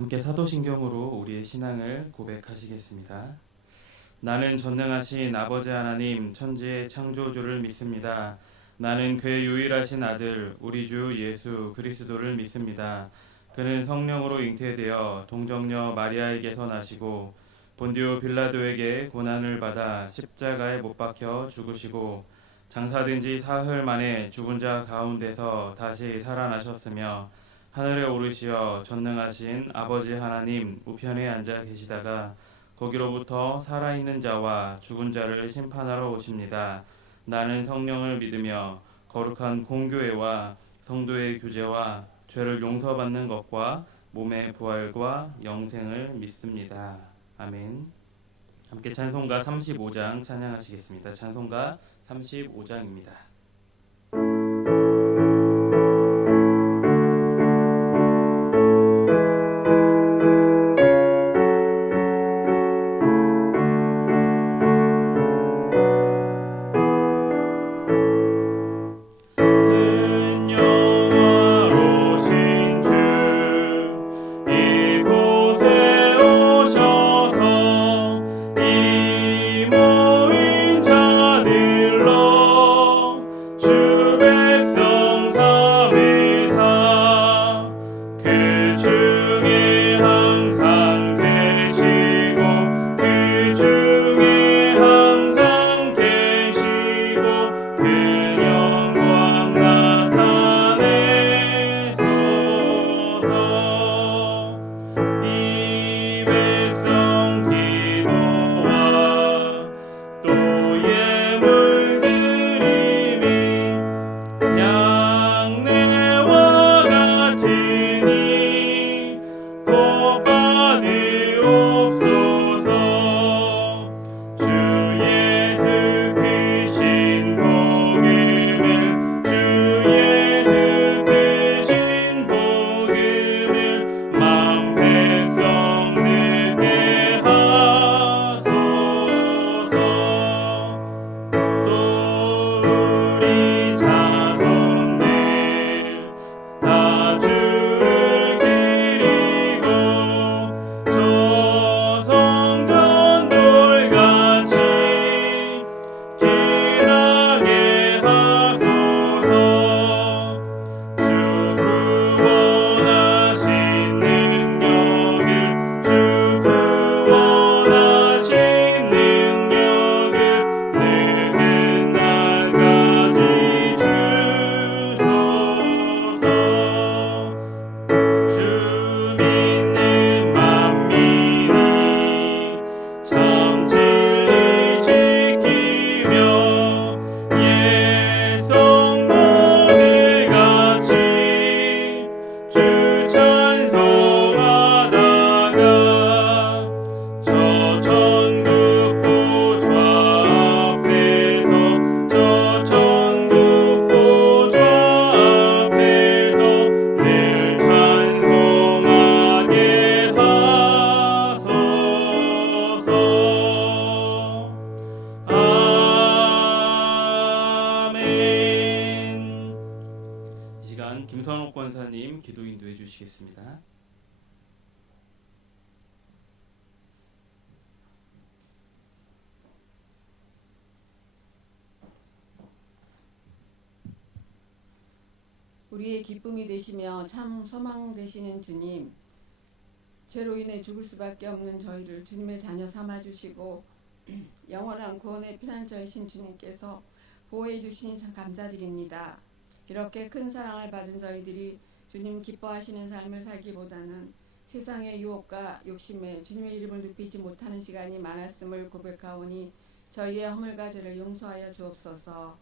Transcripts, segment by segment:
함께 사도신경으로 우리의 신앙을 고백하시겠습니다. 나는 전능하신 아버지 하나님 천지의 창조주를 믿습니다. 나는 그의 유일하신 아들 우리 주 예수 그리스도를 믿습니다. 그는 성령으로 잉태되어 동정녀 마리아에게서 나시고 본디오 빌라도에게 고난을 받아 십자가에 못 박혀 죽으시고 장사된 지 사흘 만에 죽은 자 가운데서 다시 살아나셨으며 하늘에 오르시어 전능하신 아버지 하나님 우편에 앉아 계시다가 거기로부터 살아있는 자와 죽은 자를 심판하러 오십니다. 나는 성령을 믿으며 거룩한 공교회와 성도의 교제와 죄를 용서받는 것과 몸의 부활과 영생을 믿습니다. 아멘. 함께 찬송가 35장 찬양하시겠습니다. 찬송가 35장입니다. 김선옥 권사님 기도 인도해 주시겠습니다. 우리의 기쁨이 되시며 참 소망 되시는 주님, 죄로 인해 죽을 수밖에 없는 저희를 주님의 자녀 삼아주시고 영원한 구원의 피난처이신 주님께서 보호해 주시니 참 감사드립니다. 이렇게 큰 사랑을 받은 저희들이 주님 기뻐하시는 삶을 살기보다는 세상의 유혹과 욕심에 주님의 이름을 높이지 못하는 시간이 많았음을 고백하오니 저희의 허물과 죄를 용서하여 주옵소서.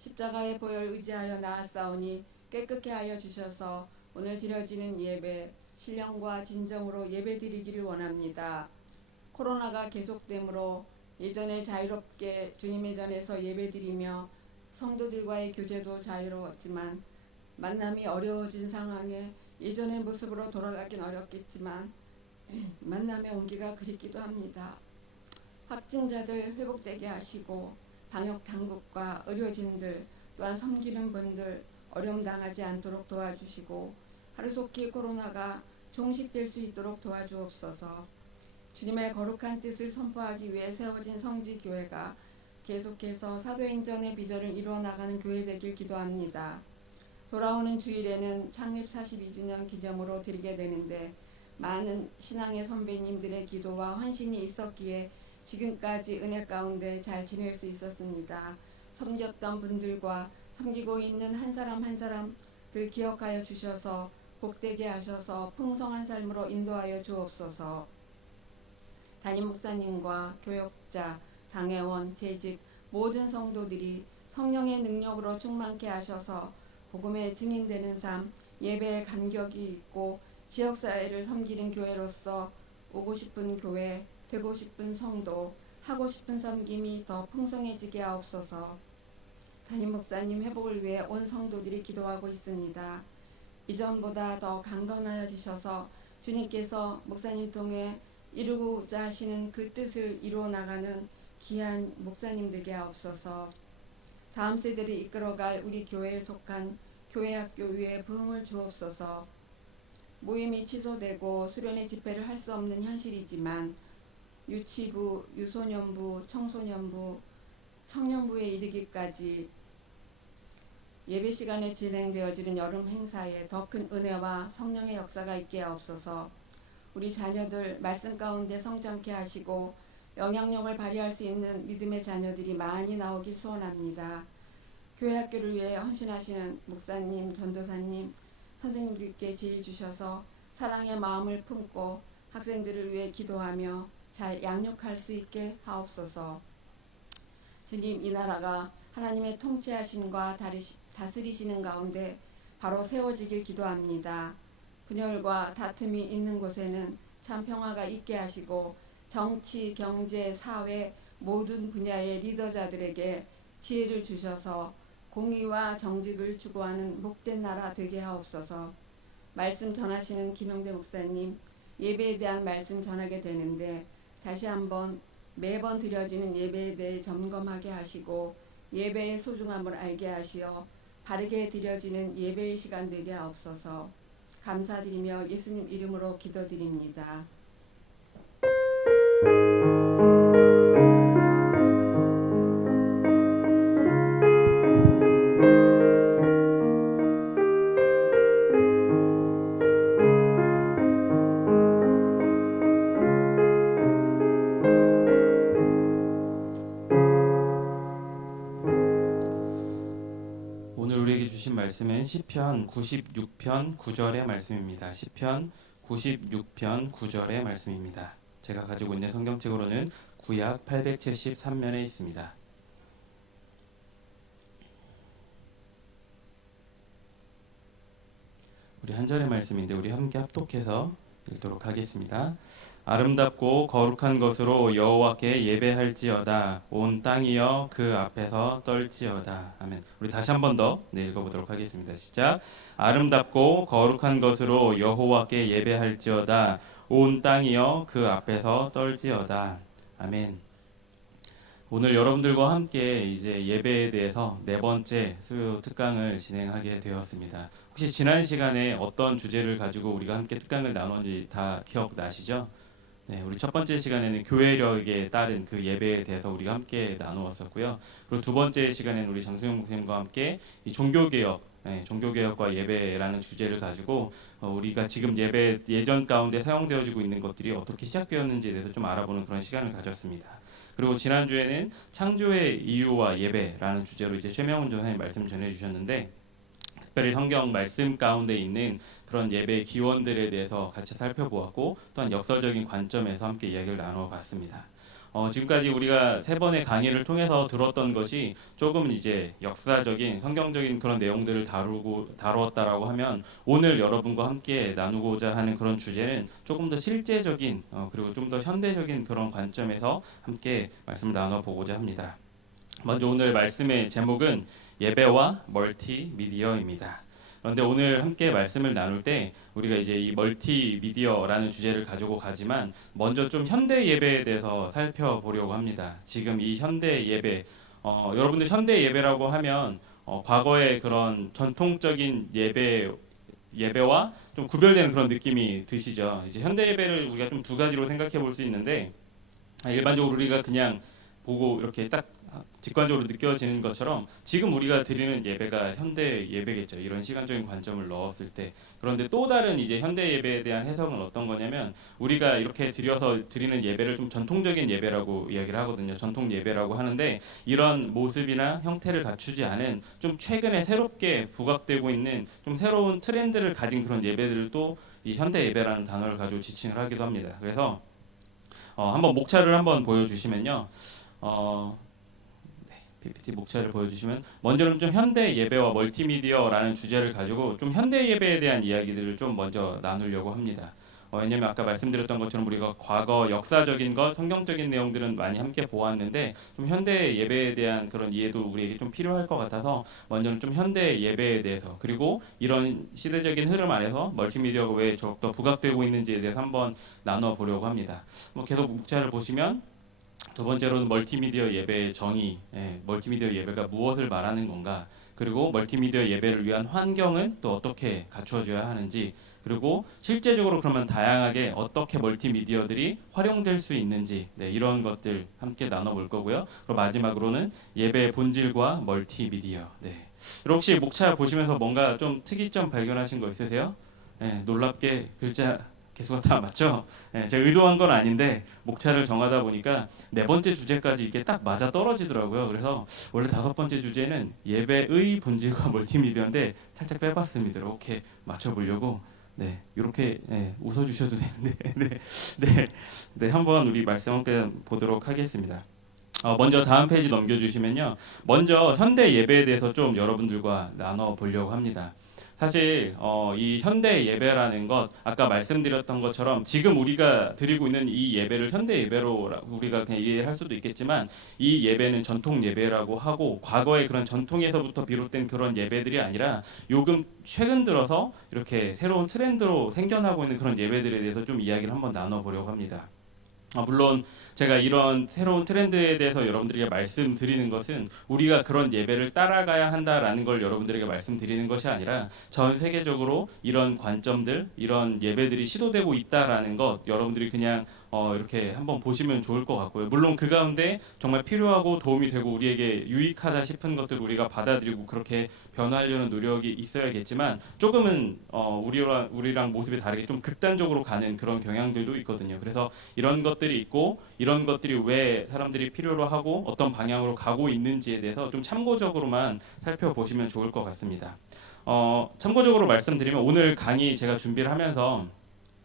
십자가의 보혈 의지하여 나아싸우니 깨끗게 하여 주셔서 오늘 드려지는 예배 신령과 진정으로 예배 드리기를 원합니다. 코로나가 계속되므로 예전에 자유롭게 주님의 전에서 예배 드리며 성도들과의 교제도 자유로웠지만 만남이 어려워진 상황에 예전의 모습으로 돌아가긴 어렵겠지만 만남의 온기가 그립기도 합니다. 확진자들 회복되게 하시고 방역 당국과 의료진들 또한 섬기는 분들 어려움 당하지 않도록 도와주시고 하루속히 코로나가 종식될 수 있도록 도와주옵소서. 주님의 거룩한 뜻을 선포하기 위해 세워진 성지교회가 계속해서 사도행전의 비전을 이루어 나가는 교회 되길 기도합니다. 돌아오는 주일에는 창립 42주년 기념으로 드리게 되는데 많은 신앙의 선배님들의 기도와 헌신이 있었기에 지금까지 은혜 가운데 잘 지낼 수 있었습니다. 섬겼던 분들과 섬기고 있는 한 사람 한 사람들 기억하여 주셔서 복되게 하셔서 풍성한 삶으로 인도하여 주옵소서. 담임 목사님과 교역자, 당회원, 재직 모든 성도들이 성령의 능력으로 충만케 하셔서 복음의 증인되는 삶, 예배에 감격이 있고 지역사회를 섬기는 교회로서 오고 싶은 교회, 되고 싶은 성도, 하고 싶은 섬김이 더 풍성해지게 하옵소서. 담임 목사님 회복을 위해 온 성도들이 기도하고 있습니다. 이전보다 더 강건하여지셔서 주님께서 목사님 통해 이루고자 하시는 그 뜻을 이루어 나가는 귀한 목사님 되게 하옵소서. 다음 세대를 이끌어갈 우리 교회에 속한 교회학교 위에 부흥을 주옵소서. 모임이 취소되고 수련회 집회를 할 수 없는 현실이지만 유치부, 유소년부, 청소년부, 청년부에 이르기까지 예배 시간에 진행되어지는 여름 행사에 더 큰 은혜와 성령의 역사가 있게 하옵소서. 우리 자녀들 말씀 가운데 성장케 하시고 영향력을 발휘할 수 있는 믿음의 자녀들이 많이 나오길 소원합니다. 교회 학교를 위해 헌신하시는 목사님, 전도사님, 선생님들께 지혜 주셔서 사랑의 마음을 품고 학생들을 위해 기도하며 잘 양육할 수 있게 하옵소서. 주님, 이 나라가 하나님의 통치하심과 다스리시는 가운데 바로 세워지길 기도합니다. 분열과 다툼이 있는 곳에는 참 평화가 있게 하시고 정치, 경제, 사회 모든 분야의 리더자들에게 지혜를 주셔서 공의와 정직을 추구하는 복된 나라 되게 하옵소서. 말씀 전하시는 김영대 목사님, 예배에 대한 말씀 전하게 되는데 다시 한번 매번 드려지는 예배에 대해 점검하게 하시고 예배의 소중함을 알게 하시어 바르게 드려지는 예배의 시간 되게 하옵소서. 감사드리며 예수님 이름으로 기도드립니다. 오늘 우리에게 주신 말씀은 시편 96편 9절의 말씀입니다. 시편 96편 9절의 말씀입니다. 제가 가지고 있는 성경책으로는 구약 873면에 있습니다. 우리 한 절의 말씀인데 우리 함께 합독해서 읽도록 하겠습니다. 아름답고 거룩한 것으로 여호와께 예배할지어다. 온 땅이여 그 앞에서 떨지어다. 아멘. 우리 다시 한 번 더 읽어보도록 하겠습니다. 시작. 아름답고 거룩한 것으로 여호와께 예배할지어다. 온 땅이여 그 앞에서 떨지어다. 아멘. 오늘 여러분들과 함께 이제 예배에 대해서 네 번째 수요 특강을 진행하게 되었습니다. 혹시 지난 시간에 어떤 주제를 가지고 우리가 함께 특강을 나눴는지 다 기억나시죠? 네, 우리 첫 번째 시간에는 교회력에 따른 그 예배에 대해서 우리가 함께 나누었었고요. 그리고 두 번째 시간에는 우리 장수영 목사님과 함께 이 종교개혁, 종교개혁과 예배라는 주제를 가지고 우리가 지금 예배 예전 가운데 사용되어지고 있는 것들이 어떻게 시작되었는지에 대해서 좀 알아보는 그런 시간을 가졌습니다. 그리고 지난주에는 창조의 이유와 예배라는 주제로 이제 최명훈 전사님 말씀 전해주셨는데 특별히 성경 말씀 가운데 있는 그런 예배의 기원들에 대해서 같이 살펴보았고 또한 역사적인 관점에서 함께 이야기를 나눠봤습니다. 지금까지 우리가 세 번의 강의를 통해서 들었던 것이 조금 이제 역사적인 성경적인 그런 내용들을 다루었다라고 하면 오늘 여러분과 함께 나누고자 하는 그런 주제는 조금 더 실제적인 그리고 좀 더 현대적인 그런 관점에서 함께 말씀을 나눠보고자 합니다. 먼저 오늘 말씀의 제목은 예배와 멀티미디어입니다. 그런데 오늘 함께 말씀을 나눌 때 우리가 이제 이 멀티미디어라는 주제를 가지고 가지만 먼저 좀 현대 예배에 대해서 살펴보려고 합니다. 지금 이 현대 예배, 여러분들 현대 예배라고 하면 과거의 그런 전통적인 예배 예배와 좀 구별되는 그런 느낌이 드시죠. 이제 현대 예배를 우리가 좀 두 가지로 생각해 볼 수 있는데 일반적으로 우리가 그냥 보고 이렇게 딱 직관적으로 느껴지는 것처럼 지금 우리가 드리는 예배가 현대 예배겠죠. 이런 시간적인 관점을 넣었을 때. 그런데 또 다른 이제 현대 예배에 대한 해석은 어떤 거냐면 우리가 이렇게 드리는 예배를 좀 전통적인 예배라고 이야기를 하거든요. 전통 예배라고 하는데 이런 모습이나 형태를 갖추지 않은 좀 최근에 새롭게 부각되고 있는 좀 새로운 트렌드를 가진 그런 예배들도 이 현대 예배라는 단어를 가지고 지칭을 하기도 합니다. 그래서 한번 목차를 한번 보여주시면요. PPT 목차를 보여주시면 먼저는 좀 현대 예배와 멀티미디어라는 주제를 가지고 좀 현대 예배에 대한 이야기들을 좀 먼저 나누려고 합니다. 왜냐면 아까 말씀드렸던 것처럼 우리가 과거 역사적인 것, 성경적인 내용들은 많이 함께 보았는데 좀 현대 예배에 대한 그런 이해도 우리에게 좀 필요할 것 같아서 먼저는 좀 현대 예배에 대해서 그리고 이런 시대적인 흐름 안에서 멀티미디어가 왜 더욱더 부각되고 있는지에 대해서 한번 나눠보려고 합니다. 계속 목차를 보시면 두 번째로는 멀티미디어 예배의 정의, 멀티미디어 예배가 무엇을 말하는 건가, 그리고 멀티미디어 예배를 위한 환경은 또 어떻게 갖춰져야 하는지, 그리고 실제적으로 그러면 다양하게 어떻게 멀티미디어들이 활용될 수 있는지, 이런 것들 함께 나눠볼 거고요. 그리고 마지막으로는 예배의 본질과 멀티미디어. 혹시 목차 보시면서 뭔가 좀 특이점 발견하신 거 있으세요? 놀랍게 글자 개수가 다 맞죠? 제가 의도한 건 아닌데 목차를 정하다 보니까 네 번째 주제까지 이게 딱 맞아 떨어지더라고요. 그래서 원래 다섯 번째 주제는 예배의 본질과 멀티미디어인데 살짝 빼봤습니다. 이렇게 맞춰보려고. 이렇게 웃어주셔도 되는데, 한번 우리 말씀 함께 보도록 하겠습니다. 먼저 다음 페이지 넘겨주시면요. 먼저 현대 예배에 대해서 좀 여러분들과 나눠보려고 합니다. 사실 이 현대 예배라는 것 아까 말씀드렸던 것처럼 지금 우리가 드리고 있는 이 예배를 현대 예배로 우리가 그냥 이해할 수도 있겠지만 이 예배는 전통 예배라고 하고 과거의 그런 전통에서부터 비롯된 그런 예배들이 아니라 요즘 최근 들어서 이렇게 새로운 트렌드로 생겨나고 있는 그런 예배들에 대해서 좀 이야기를 한번 나눠보려고 합니다. 물론 제가 이런 새로운 트렌드에 대해서 여러분들에게 말씀드리는 것은 우리가 그런 예배를 따라가야 한다라는 걸 여러분들에게 말씀드리는 것이 아니라 전 세계적으로 이런 관점들, 이런 예배들이 시도되고 있다라는 것 여러분들이 그냥 이렇게 한번 보시면 좋을 것 같고요. 물론 그 가운데 정말 필요하고 도움이 되고 우리에게 유익하다 싶은 것들 우리가 받아들이고 그렇게 변화하려는 노력이 있어야겠지만 조금은 우리랑 모습이 다르게 좀 극단적으로 가는 그런 경향들도 있거든요. 그래서 이런 것들이 있고 이런 것들이 왜 사람들이 필요로 하고 어떤 방향으로 가고 있는지에 대해서 좀 참고적으로만 살펴보시면 좋을 것 같습니다. 참고적으로 말씀드리면 오늘 강의 제가 준비를 하면서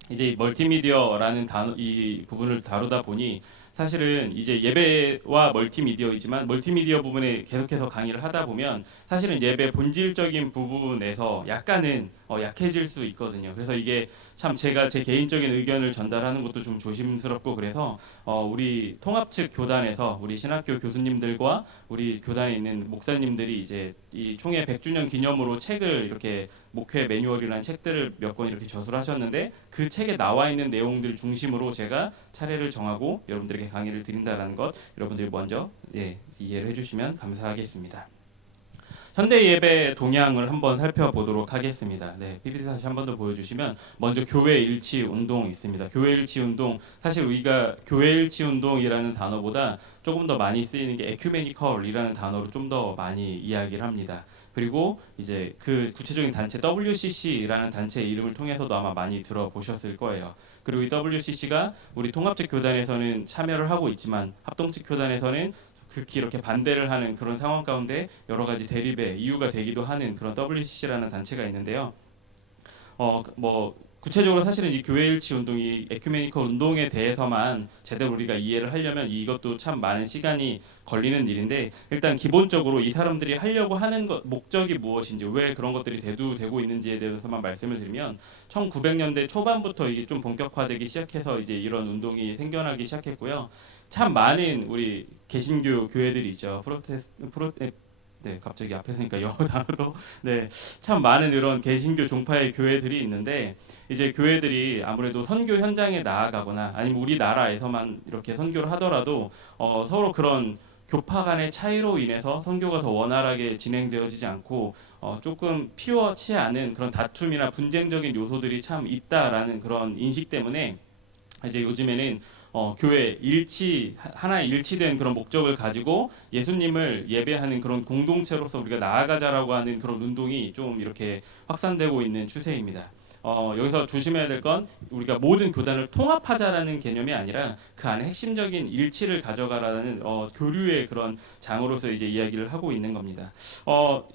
이제 멀티미디어라는 이 부분을 다루다 보니 사실은 이제 예배와 멀티미디어이지만 멀티미디어 부분에 계속해서 강의를 하다 보면 사실은 예배 본질적인 부분에서 약간은 약해질 수 있거든요. 그래서 이게 참 제가 제 개인적인 의견을 전달하는 것도 좀 조심스럽고 그래서 우리 통합 측 교단에서 우리 신학교 교수님들과 우리 교단에 있는 목사님들이 이제 이 총회 100주년 기념으로 책을 이렇게 목회 매뉴얼이라는 책들을 몇 권 이렇게 저술을 하셨는데 그 책에 나와 있는 내용들 중심으로 제가 차례를 정하고 여러분들에게 강의를 드린다는 것 여러분들이 먼저 이해를 해주시면 감사하겠습니다. 현대 예배 동향을 한번 살펴보도록 하겠습니다. PPT 다시 한 번 더 보여주시면 먼저 교회 일치 운동 있습니다. 교회 일치 운동 사실 우리가 교회 일치 운동이라는 단어보다 조금 더 많이 쓰이는 게 에큐메니컬이라는 단어로 좀 더 많이 이야기를 합니다. 그리고 이제 그 구체적인 단체 WCC라는 단체의 이름을 통해서도 아마 많이 들어보셨을 거예요. 그리고 이 WCC가 우리 통합적 교단에서는 참여를 하고 있지만 합동측 교단에서는 극히 이렇게 반대를 하는 그런 상황 가운데 여러 가지 대립의 이유가 되기도 하는 그런 WCC라는 단체가 있는데요. 구체적으로 사실은 이 교회 일치 운동이 에큐메니컬 운동에 대해서만 제대로 우리가 이해를 하려면 이것도 참 많은 시간이 걸리는 일인데 일단 기본적으로 이 사람들이 하려고 하는 목적이 무엇인지 왜 그런 것들이 대두되고 있는지에 대해서만 말씀을 드리면 1900년대 초반부터 이게 좀 본격화되기 시작해서 이제 이런 운동이 생겨나기 시작했고요. 참 많은 우리 개신교 교회들이 있죠. 갑자기 앞에 서니까 영어 단어로 참 많은 이런 개신교 종파의 교회들이 있는데 이제 교회들이 아무래도 선교 현장에 나아가거나 아니면 우리나라에서만 이렇게 선교를 하더라도 서로 그런 교파 간의 차이로 인해서 선교가 더 원활하게 진행되어지지 않고 조금 피워치 않은 그런 다툼이나 분쟁적인 요소들이 참 있다라는 그런 인식 때문에 이제 요즘에는 교회 하나의 일치된 그런 목적을 가지고 예수님을 예배하는 그런 공동체로서 우리가 나아가자라고 하는 그런 운동이 좀 이렇게 확산되고 있는 추세입니다. 여기서 조심해야 될 건 우리가 모든 교단을 통합하자라는 개념이 아니라 그 안에 핵심적인 일치를 가져가라는 교류의 그런 장으로서 이제 이야기를 하고 있는 겁니다.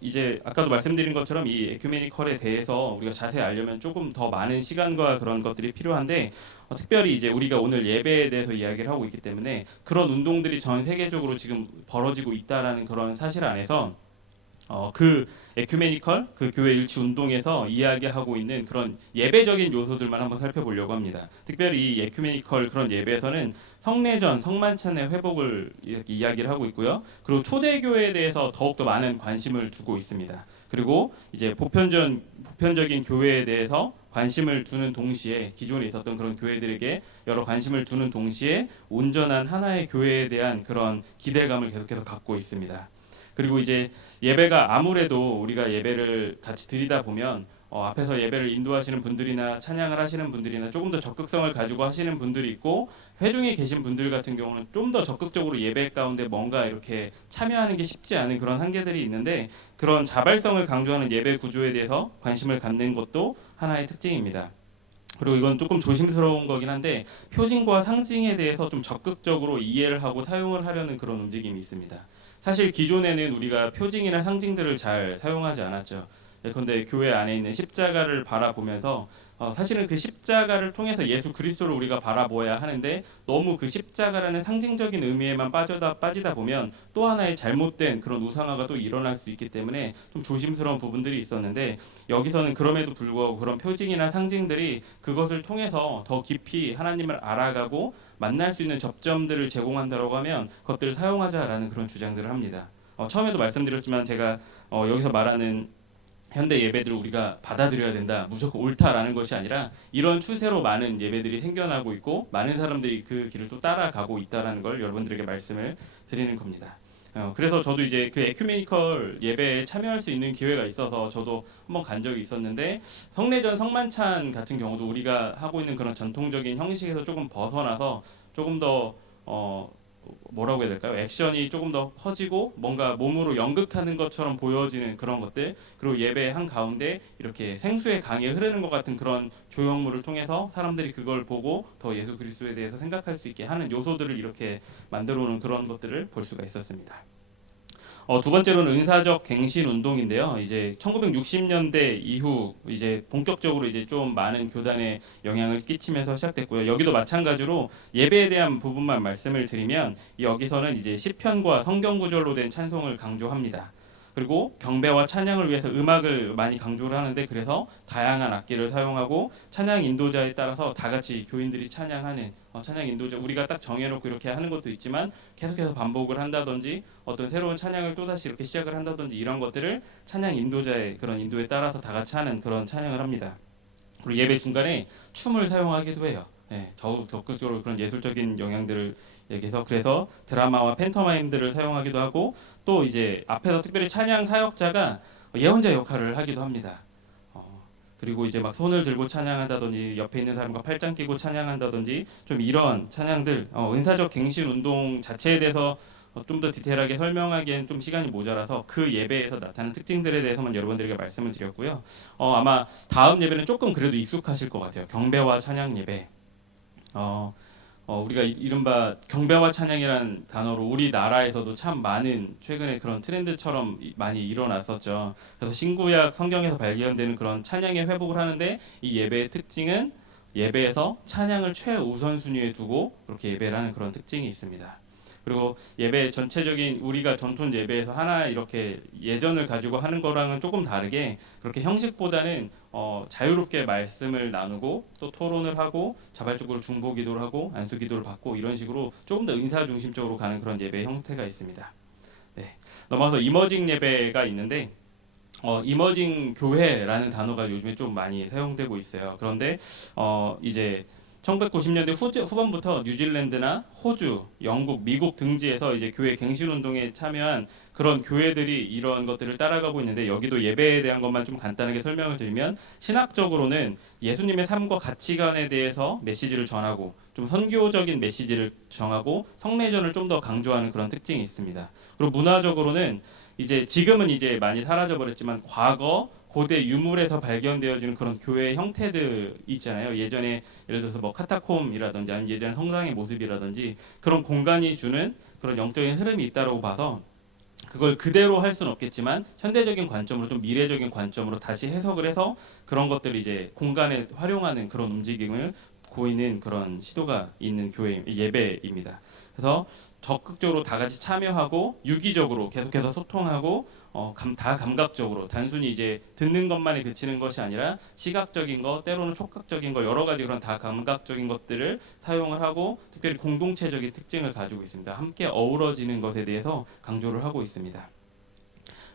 이제 아까도 말씀드린 것처럼 이 에큐메니컬에 대해서 우리가 자세히 알려면 조금 더 많은 시간과 그런 것들이 필요한데 특별히 이제 우리가 오늘 예배에 대해서 이야기를 하고 있기 때문에 그런 운동들이 전 세계적으로 지금 벌어지고 있다라는 그런 사실 안에서 그 에큐메니컬 그 교회 일치 운동에서 이야기하고 있는 그런 예배적인 요소들만 한번 살펴보려고 합니다. 특별히 이 에큐메니컬 그런 예배에서는 성례전, 성만찬의 회복을 이렇게 이야기를 하고 있고요. 그리고 초대교회에 대해서 더욱더 많은 관심을 두고 있습니다. 그리고 이제 보편적인 교회에 대해서 관심을 두는 동시에 기존에 있었던 그런 교회들에게 여러 관심을 두는 동시에 온전한 하나의 교회에 대한 그런 기대감을 계속해서 갖고 있습니다. 그리고 이제 예배가 아무래도 우리가 예배를 같이 드리다 보면 앞에서 예배를 인도하시는 분들이나 찬양을 하시는 분들이나 조금 더 적극성을 가지고 하시는 분들이 있고 회중에 계신 분들 같은 경우는 좀 더 적극적으로 예배 가운데 뭔가 이렇게 참여하는 게 쉽지 않은 그런 한계들이 있는데 그런 자발성을 강조하는 예배 구조에 대해서 관심을 갖는 것도 하나의 특징입니다. 그리고 이건 조금 조심스러운 거긴 한데 표징과 상징에 대해서 좀 적극적으로 이해를 하고 사용을 하려는 그런 움직임이 있습니다. 사실 기존에는 우리가 표징이나 상징들을 잘 사용하지 않았죠. 예컨대 교회 안에 있는 십자가를 바라보면서 사실은 그 십자가를 통해서 예수 그리스도를 우리가 바라보아야 하는데 너무 그 십자가라는 상징적인 의미에만 빠지다 보면 또 하나의 잘못된 그런 우상화가 또 일어날 수 있기 때문에 좀 조심스러운 부분들이 있었는데 여기서는 그럼에도 불구하고 그런 표징이나 상징들이 그것을 통해서 더 깊이 하나님을 알아가고 만날 수 있는 접점들을 제공한다고 하면 그것들을 사용하자라는 그런 주장들을 합니다. 처음에도 말씀드렸지만 제가 여기서 말하는 현대 예배들을 우리가 받아들여야 된다, 무조건 옳다라는 것이 아니라 이런 추세로 많은 예배들이 생겨나고 있고 많은 사람들이 그 길을 또 따라가고 있다라는 걸 여러분들에게 말씀을 드리는 겁니다. 그래서 저도 이제 그 에큐메니컬 예배에 참여할 수 있는 기회가 있어서 저도 한번 간 적이 있었는데 성례전, 성만찬 같은 경우도 우리가 하고 있는 그런 전통적인 형식에서 조금 벗어나서 조금 더 뭐라고 해야 될까요? 액션이 조금 더 커지고 뭔가 몸으로 연극하는 것처럼 보여지는 그런 것들 그리고 예배의 한 가운데 이렇게 생수의 강이 흐르는 것 같은 그런 조형물을 통해서 사람들이 그걸 보고 더 예수 그리스도에 대해서 생각할 수 있게 하는 요소들을 이렇게 만들어 놓은 그런 것들을 볼 수가 있었습니다. 두 번째로는 은사적 갱신 운동인데요. 이제 1960년대 이후 이제 본격적으로 이제 좀 많은 교단에 영향을 끼치면서 시작됐고요. 여기도 마찬가지로 예배에 대한 부분만 말씀을 드리면 여기서는 이제 시편과 성경 구절로 된 찬송을 강조합니다. 그리고 경배와 찬양을 위해서 음악을 많이 강조를 하는데 그래서 다양한 악기를 사용하고 찬양 인도자에 따라서 다 같이 교인들이 찬양하는 찬양 인도자 우리가 딱 정해놓고 이렇게 하는 것도 있지만 계속해서 반복을 한다든지 어떤 새로운 찬양을 또다시 이렇게 시작을 한다든지 이런 것들을 찬양 인도자의 그런 인도에 따라서 다 같이 하는 그런 찬양을 합니다. 그리고 예배 중간에 춤을 사용하기도 해요. 더욱 적극적으로 그런 예술적인 영향들을 얘기해서 그래서 드라마와 팬터마임들을 사용하기도 하고 또 이제 앞에서 특별히 찬양 사역자가 예언자 역할을 하기도 합니다. 그리고 이제 막 손을 들고 찬양한다든지 옆에 있는 사람과 팔짱 끼고 찬양한다든지 좀 이런 찬양들 은사적 갱신 운동 자체에 대해서 좀 더 디테일하게 설명하기엔 좀 시간이 모자라서 그 예배에서 나타나는 특징들에 대해서만 여러분들에게 말씀을 드렸고요. 아마 다음 예배는 조금 그래도 익숙하실 것 같아요. 경배와 찬양 예배. 우리가 이른바 경배와 찬양이라는 단어로 우리나라에서도 참 많은 최근에 그런 트렌드처럼 많이 일어났었죠. 그래서 신구약 성경에서 발견되는 그런 찬양의 회복을 하는데 이 예배의 특징은 예배에서 찬양을 최우선순위에 두고 그렇게 예배를 하는 그런 특징이 있습니다. 그리고 예배 전체적인 우리가 전통 예배에서 하나 이렇게 예전을 가지고 하는 거랑은 조금 다르게 그렇게 형식보다는 자유롭게 말씀을 나누고 또 토론을 하고 자발적으로 중보 기도를 하고 안수 기도를 받고 이런 식으로 조금 더 은사 중심적으로 가는 그런 예배 형태가 있습니다. 네. 넘어가서 이머징 예배가 있는데 이머징 교회라는 단어가 요즘에 좀 많이 사용되고 있어요. 그런데 이제 1990년대 후반부터 뉴질랜드나 호주, 영국, 미국 등지에서 이제 교회 갱신 운동에 참여한 그런 교회들이 이런 것들을 따라가고 있는데, 여기도 예배에 대한 것만 좀 간단하게 설명을 드리면, 신학적으로는 예수님의 삶과 가치관에 대해서 메시지를 전하고 좀 선교적인 메시지를 정하고 성례전을 좀 더 강조하는 그런 특징이 있습니다. 그리고 문화적으로는 이제 지금은 이제 많이 사라져 버렸지만, 과거 고대 유물에서 발견되어지는 그런 교회 형태들 있잖아요. 예전에 예를 들어서 뭐 카타콤이라든지 아니면 예전 성당의 모습이라든지 그런 공간이 주는 그런 영적인 흐름이 있다고 봐서, 그걸 그대로 할 수는 없겠지만 현대적인 관점으로, 좀 미래적인 관점으로 다시 해석을 해서 그런 것들을 이제 공간에 활용하는 그런 움직임을 보이는 그런 시도가 있는 교회 예배입니다. 그래서 적극적으로 다 같이 참여하고 유기적으로 계속해서 소통하고 다 감각적으로, 단순히 이제 듣는 것만에 그치는 것이 아니라 시각적인 것, 때로는 촉각적인 것, 여러 가지 그런 다 감각적인 것들을 사용을 하고, 특별히 공동체적인 특징을 가지고 있습니다. 함께 어우러지는 것에 대해서 강조를 하고 있습니다.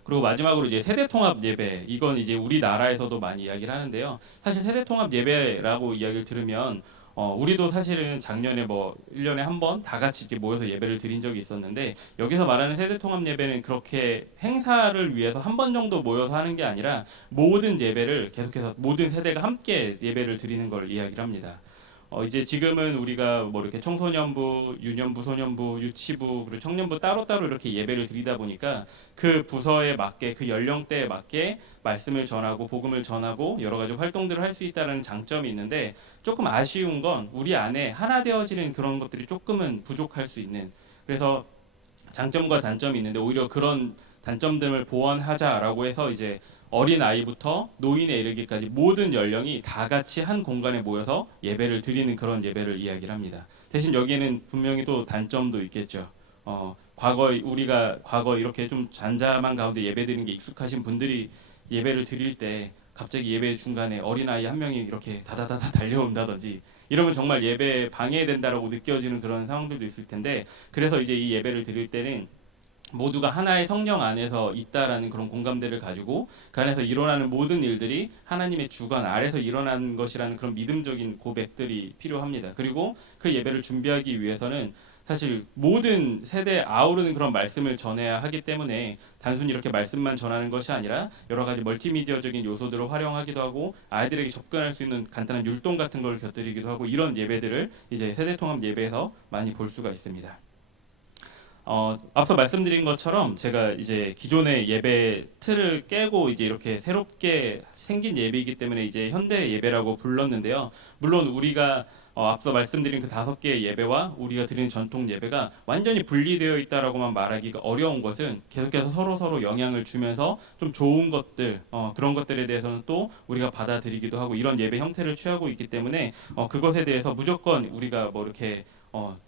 그리고 마지막으로 이제 세대통합 예배, 이건 이제 우리나라에서도 많이 이야기를 하는데요. 사실 세대통합 예배라고 이야기를 들으면 우리도 사실은 작년에 뭐 1년에 한 번 다 같이 이렇게 모여서 예배를 드린 적이 있었는데, 여기서 말하는 세대통합 예배는 그렇게 행사를 위해서 한 번 정도 모여서 하는 게 아니라 모든 예배를 계속해서 모든 세대가 함께 예배를 드리는 걸 이야기를 합니다. 이제 지금은 우리가 뭐 이렇게 청소년부, 유년부, 소년부, 유치부, 그리고 청년부 따로따로 이렇게 예배를 드리다 보니까 그 부서에 맞게, 그 연령대에 맞게 말씀을 전하고 복음을 전하고 여러 가지 활동들을 할 수 있다는 장점이 있는데, 조금 아쉬운 건 우리 안에 하나 되어지는 그런 것들이 조금은 부족할 수 있는, 그래서 장점과 단점이 있는데 오히려 그런 단점들을 보완하자라고 해서 이제 어린 아이부터 노인에 이르기까지 모든 연령이 다 같이 한 공간에 모여서 예배를 드리는 그런 예배를 이야기를 합니다. 대신 여기에는 분명히 또 단점도 있겠죠. 우리가 과거 이렇게 좀 잔잔한 가운데 예배 드리는 게 익숙하신 분들이 예배를 드릴 때 갑자기 예배 중간에 어린 아이 한 명이 이렇게 다다다다 달려온다든지 이러면 정말 예배에 방해된다라고 느껴지는 그런 상황들도 있을 텐데, 그래서 이제 이 예배를 드릴 때는 모두가 하나의 성령 안에서 있다라는 그런 공감대를 가지고 그 안에서 일어나는 모든 일들이 하나님의 주관 아래서 일어나는 것이라는 그런 믿음적인 고백들이 필요합니다. 그리고 그 예배를 준비하기 위해서는 사실 모든 세대에 아우르는 그런 말씀을 전해야 하기 때문에, 단순히 이렇게 말씀만 전하는 것이 아니라 여러 가지 멀티미디어적인 요소들을 활용하기도 하고 아이들에게 접근할 수 있는 간단한 율동 같은 걸 곁들이기도 하고, 이런 예배들을 이제 세대통합 예배에서 많이 볼 수가 있습니다. 앞서 말씀드린 것처럼 제가 이제 기존의 예배 틀을 깨고 이제 이렇게 새롭게 생긴 예배이기 때문에 이제 현대 예배라고 불렀는데요. 물론 우리가 앞서 말씀드린 그 5개의 예배와 우리가 드리는 전통 예배가 완전히 분리되어 있다라고만 말하기가 어려운 것은, 계속해서 서로 영향을 주면서 좀 좋은 것들, 그런 것들에 대해서는 또 우리가 받아들이기도 하고 이런 예배 형태를 취하고 있기 때문에 그것에 대해서 무조건 우리가 뭐 이렇게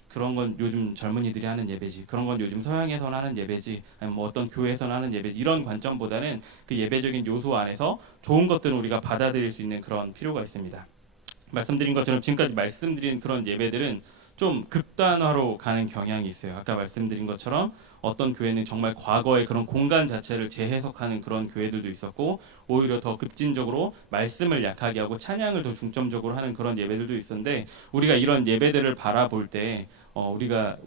그런 건 요즘 젊은이들이 하는 예배지, 그런 건 요즘 서양에서는 하는 예배지, 아니면 뭐 어떤 교회에서는 하는 예배지, 이런 관점보다는 그 예배적인 요소 안에서 좋은 것들을 우리가 받아들일 수 있는 그런 필요가 있습니다. 말씀드린 것처럼 지금까지 말씀드린 그런 예배들은 좀 극단화로 가는 경향이 있어요. 아까 말씀드린 것처럼 어떤 교회는 정말 과거의 그런 공간 자체를 재해석하는 그런 교회들도 있었고, 오히려 더 급진적으로 말씀을 약하게 하고 찬양을 더 중점적으로 하는 그런 예배들도 있었는데, 우리가 이런 예배들을 바라볼 때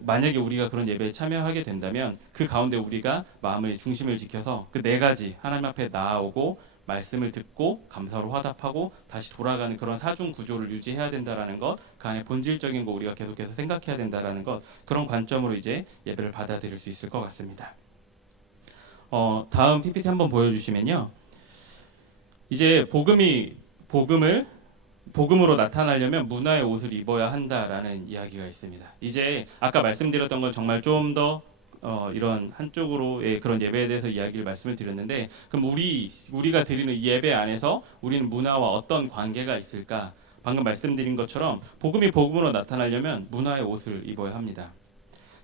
만약에 우리가 그런 예배에 참여하게 된다면 그 가운데 우리가 마음의 중심을 지켜서 그 4가지 하나님 앞에 나아오고 말씀을 듣고 감사로 화답하고 다시 돌아가는 그런 사중 구조를 유지해야 된다라는 것, 그 안에 본질적인 거 우리가 계속해서 생각해야 된다라는 것, 그런 관점으로 이제 예배를 받아들일 수 있을 것 같습니다. 다음 PPT 한번 보여주시면요, 이제 복음으로 나타나려면 문화의 옷을 입어야 한다라는 이야기가 있습니다. 이제 아까 말씀드렸던 건 정말 좀 더 이런 한쪽으로의 그런 예배에 대해서 말씀을 드렸는데, 그럼 우리가 드리는 예배 안에서 우리는 문화와 어떤 관계가 있을까? 방금 말씀드린 것처럼 복음이 복음으로 나타나려면 문화의 옷을 입어야 합니다.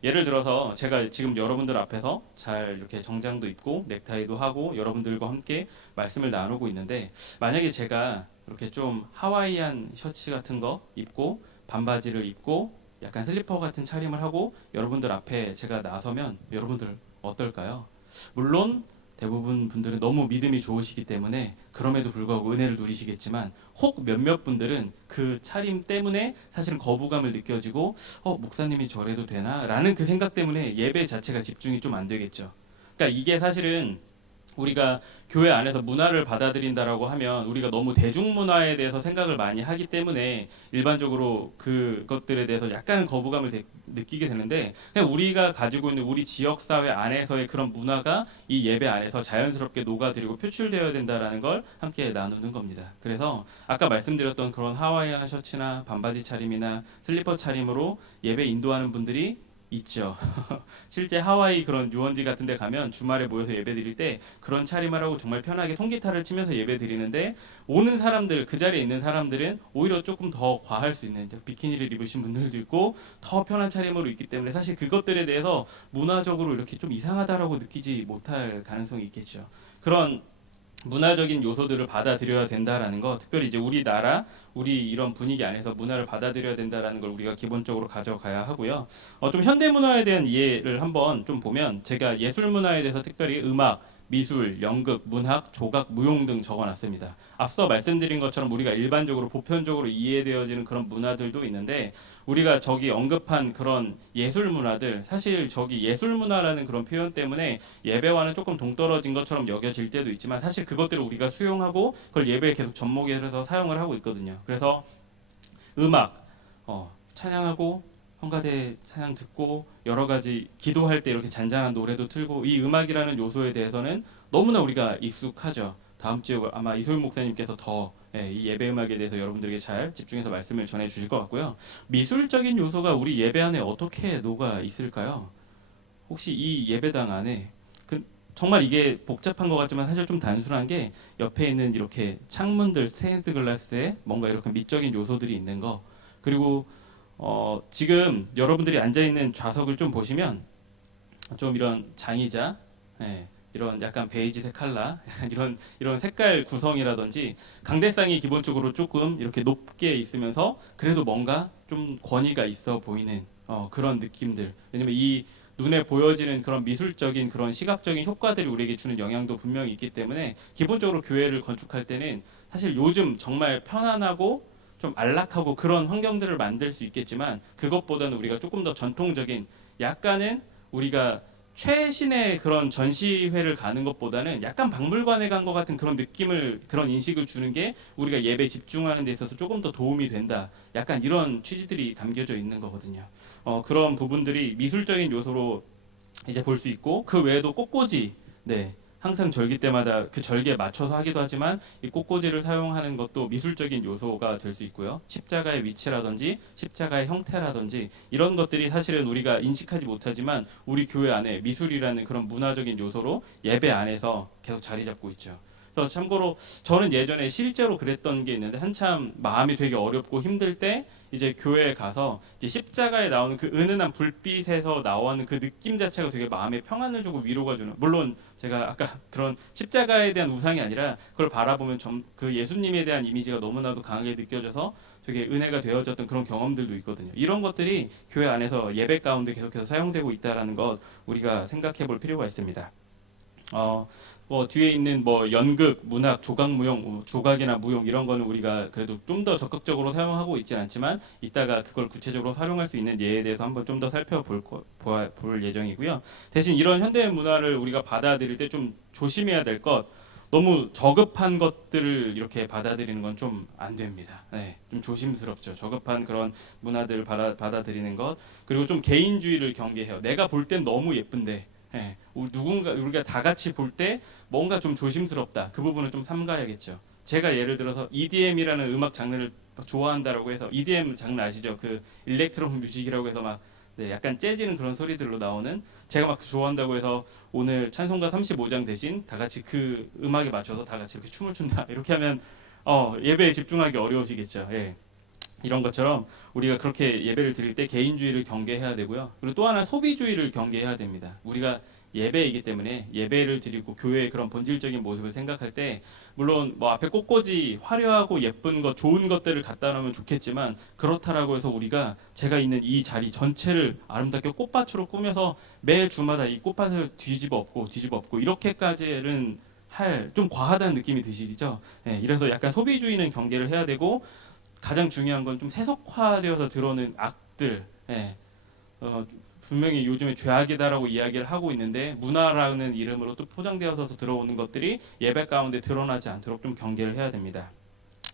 예를 들어서 제가 지금 여러분들 앞에서 잘 이렇게 정장도 입고 넥타이도 하고 여러분들과 함께 말씀을 나누고 있는데, 만약에 제가 이렇게 좀 하와이안 셔츠 같은 거 입고 반바지를 입고 약간 슬리퍼 같은 차림을 하고 여러분들 앞에 제가 나서면 여러분들 어떨까요? 물론 대부분 분들은 너무 믿음이 좋으시기 때문에 그럼에도 불구하고 은혜를 누리시겠지만 혹 몇몇 분들은 그 차림 때문에 사실은 거부감을 느껴지고 목사님이 저래도 되나? 라는 그 생각 때문에 예배 자체가 집중이 좀 안 되겠죠. 그러니까 이게 사실은 우리가 교회 안에서 문화를 받아들인다라고 하면 우리가 너무 대중문화에 대해서 생각을 많이 하기 때문에 일반적으로 그것들에 대해서 약간 거부감을 느끼게 되는데 그냥 우리가 가지고 있는 우리 지역사회 안에서의 그런 문화가 이 예배 안에서 자연스럽게 녹아들이고 표출되어야 된다라는 걸 함께 나누는 겁니다. 그래서 아까 말씀드렸던 그런 하와이안 셔츠나 반바지 차림이나 슬리퍼 차림으로 예배 인도하는 분들이 있죠. 실제 하와이 그런 유원지 같은 데 가면 주말에 모여서 예배 드릴 때 그런 차림을 하고 정말 편하게 통기타를 치면서 예배 드리는데 오는 사람들, 그 자리에 있는 사람들은 오히려 조금 더 과할 수 있는 비키니를 입으신 분들도 있고 더 편한 차림으로 있기 때문에 사실 그것들에 대해서 문화적으로 이렇게 좀 이상하다라고 느끼지 못할 가능성이 있겠죠. 그런 문화적인 요소들을 받아들여야 된다라는 거, 특별히 이제 우리나라, 우리 이런 분위기 안에서 문화를 받아들여야 된다라는 걸 우리가 기본적으로 가져가야 하고요. 좀 현대 문화에 대한 이해를 한번 좀 보면 제가 예술 문화에 대해서 특별히 음악, 미술, 연극, 문학, 조각, 무용 등 적어놨습니다. 앞서 말씀드린 것처럼 우리가 일반적으로 보편적으로 이해되어지는 그런 문화들도 있는데 우리가 저기 언급한 그런 예술 문화들, 사실 저기 예술 문화라는 그런 표현 때문에 예배와는 조금 동떨어진 것처럼 여겨질 때도 있지만 사실 그것들을 우리가 수용하고 그걸 예배에 계속 접목해서 사용을 하고 있거든요. 그래서 음악, 찬양하고 성가대 찬양 듣고 여러 가지 기도할 때 이렇게 잔잔한 노래도 틀고 이 음악이라는 요소에 대해서는 너무나 우리가 익숙하죠. 다음 주에 아마 이소윤 목사님께서 더 이 예배 음악에 대해서 여러분들에게 잘 집중해서 말씀을 전해 주실 것 같고요. 미술적인 요소가 우리 예배 안에 어떻게 녹아 있을까요? 혹시 이 예배당 안에 정말 이게 복잡한 것 같지만 사실 좀 단순한 게 옆에 있는 이렇게 창문들 스테인드 글라스에 뭔가 이렇게 미적인 요소들이 있는 거 그리고 지금 여러분들이 앉아 있는 좌석을 좀 보시면 좀 이런 장의자, 이런 약간 베이지색 컬러, 이런 색깔 구성이라든지 강대상이 기본적으로 조금 이렇게 높게 있으면서 그래도 뭔가 좀 권위가 있어 보이는 그런 느낌들. 왜냐면 이 눈에 보여지는 그런 미술적인 그런 시각적인 효과들이 우리에게 주는 영향도 분명히 있기 때문에 기본적으로 교회를 건축할 때는 사실 요즘 정말 편안하고 좀 안락하고 그런 환경들을 만들 수 있겠지만 그것보다는 우리가 조금 더 전통적인 약간은 우리가 최신의 그런 전시회를 가는 것보다는 약간 박물관에 간 것 같은 그런 느낌을 그런 인식을 주는 게 우리가 예배 집중하는 데 있어서 조금 더 도움이 된다. 약간 이런 취지들이 담겨져 있는 거거든요. 그런 부분들이 미술적인 요소로 이제 볼 수 있고 그 외에도 꽃꽂이, 항상 절기 때마다 그 절기에 맞춰서 하기도 하지만 이 꽃꽂이를 사용하는 것도 미술적인 요소가 될 수 있고요. 십자가의 위치라든지 십자가의 형태라든지 이런 것들이 사실은 우리가 인식하지 못하지만 우리 교회 안에 미술이라는 그런 문화적인 요소로 예배 안에서 계속 자리 잡고 있죠. 그래서 참고로 저는 예전에 실제로 그랬던 게 있는데 한참 마음이 되게 어렵고 힘들 때 이제 교회에 가서 이제 십자가에 나오는 그 은은한 불빛에서 나오는 그 느낌 자체가 되게 마음에 평안을 주고 위로가 주는, 물론 제가 아까 그런 십자가에 대한 우상이 아니라 그걸 바라보면 그 예수님에 대한 이미지가 너무나도 강하게 느껴져서 되게 은혜가 되어졌던 그런 경험들도 있거든요. 이런 것들이 교회 안에서 예배 가운데 계속해서 사용되고 있다라는 것 우리가 생각해 볼 필요가 있습니다. 뒤에 있는 연극, 문학, 조각, 무용, 조각이나 무용 이런 거는 우리가 그래도 좀 더 적극적으로 사용하고 있진 않지만 이따가 그걸 구체적으로 활용할 수 있는 예에 대해서 한번 좀 더 살펴볼 예정이고요. 대신 이런 현대 문화를 우리가 받아들일 때 좀 조심해야 될 것, 너무 저급한 것들을 이렇게 받아들이는 건 좀 안 됩니다. 좀 조심스럽죠. 저급한 그런 문화들을 받아들이는 것, 그리고 좀 개인주의를 경계해요. 내가 볼 땐 너무 예쁜데 우리가 다 같이 볼 때 뭔가 좀 조심스럽다. 그 부분은 좀 삼가야겠죠. 제가 예를 들어서 EDM이라는 음악 장르를 좋아한다라고 해서 EDM 장르 아시죠? 그 일렉트론 뮤직이라고 해서 막 약간 재즈는 그런 소리들로 나오는, 제가 막 좋아한다고 해서 오늘 찬송가 35장 대신 다 같이 그 음악에 맞춰서 다 같이 이렇게 춤을 춘다. 이렇게 하면 예배에 집중하기 어려우시겠죠. 이런 것처럼 우리가 그렇게 예배를 드릴 때 개인주의를 경계해야 되고요. 그리고 또 하나 소비주의를 경계해야 됩니다. 우리가 예배이기 때문에 예배를 드리고 교회의 그런 본질적인 모습을 생각할 때 물론 뭐 앞에 꽃꽂이 화려하고 예쁜 것 좋은 것들을 갖다 놓으면 좋겠지만 그렇다라고 해서 우리가 제가 있는 이 자리 전체를 아름답게 꽃밭으로 꾸며서 매 주마다 이 꽃밭을 뒤집어 엎고 이렇게까지는 할 좀 과하다는 느낌이 드시죠? 네, 이래서 약간 소비주의는 경계를 해야 되고 가장 중요한 건 좀 세속화되어서 들어오는 악들, 예, 분명히 요즘에 죄악이다라고 이야기를 하고 있는데 문화라는 이름으로 또 포장되어서 들어오는 것들이 예배 가운데 드러나지 않도록 좀 경계를 해야 됩니다.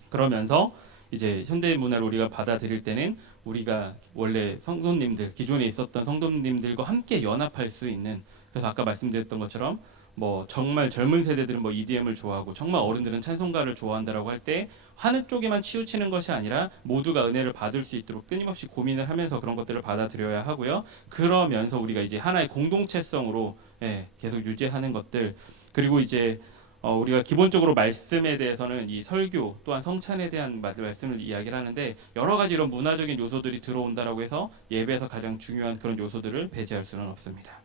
그러면서 이제 현대 문화를 우리가 받아들일 때는 우리가 원래 성도님들 기존에 있었던 성도님들과 함께 연합할 수 있는 그래서 아까 말씀드렸던 것처럼 뭐 정말 젊은 세대들은 뭐 EDM을 좋아하고 정말 어른들은 찬송가를 좋아한다라고 할 때 하느 쪽에만 치우치는 것이 아니라 모두가 은혜를 받을 수 있도록 끊임없이 고민을 하면서 그런 것들을 받아들여야 하고요. 그러면서 우리가 이제 하나의 공동체성으로 계속 유지하는 것들 그리고 이제 우리가 기본적으로 말씀에 대해서는 이 설교 또한 성찬에 대한 말씀을 이야기를 하는데 여러 가지 이런 문화적인 요소들이 들어온다라고 해서 예배에서 가장 중요한 그런 요소들을 배제할 수는 없습니다.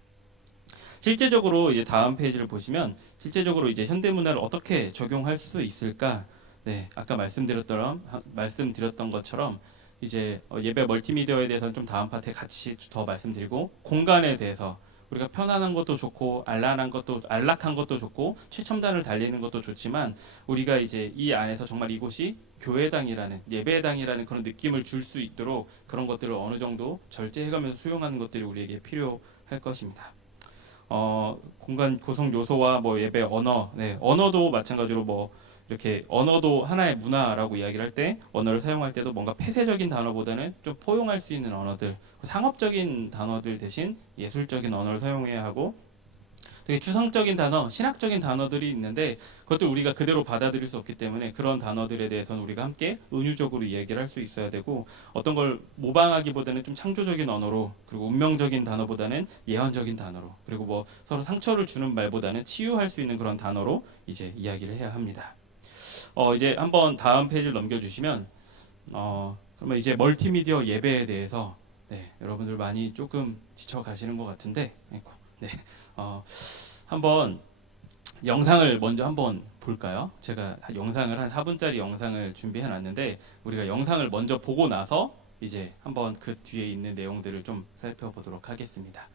실제적으로 이제 다음 페이지를 보시면 실제적으로 이제 현대 문화를 어떻게 적용할 수 있을까? 네, 아까 말씀드렸던 것처럼 이제 예배 멀티미디어에 대해서는 좀 다음 파트에 같이 더 말씀드리고 공간에 대해서 우리가 편안한 것도 좋고 안락한 것도 좋고 최첨단을 달리는 것도 좋지만 우리가 이제 이 안에서 정말 이곳이 교회당이라는 예배당이라는 그런 느낌을 줄 수 있도록 그런 것들을 어느 정도 절제해가면서 수용하는 것들이 우리에게 필요할 것입니다. 공간 구성 요소와 뭐 예배 언어, 언어도 마찬가지로 뭐 이렇게 언어도 하나의 문화라고 이야기를 할 때 언어를 사용할 때도 뭔가 폐쇄적인 단어보다는 좀 포용할 수 있는 언어들, 상업적인 단어들 대신 예술적인 언어를 사용해야 하고 되게 추상적인 단어, 신학적인 단어들이 있는데 그것들 우리가 그대로 받아들일 수 없기 때문에 그런 단어들에 대해서는 우리가 함께 은유적으로 얘기를 할 수 있어야 되고 어떤 걸 모방하기보다는 좀 창조적인 언어로 그리고 운명적인 단어보다는 예언적인 단어로 그리고 뭐 서로 상처를 주는 말보다는 치유할 수 있는 그런 단어로 이제 이야기를 해야 합니다. 이제 한번 다음 페이지를 넘겨주시면 그러면 이제 멀티미디어 예배에 대해서 여러분들 많이 조금 지쳐가시는 것 같은데 한번 영상을 먼저 한번 볼까요? 제가 영상을 한 4분짜리 영상을 준비해 놨는데 우리가 영상을 먼저 보고 나서 이제 한번 그 뒤에 있는 내용들을 좀 살펴보도록 하겠습니다.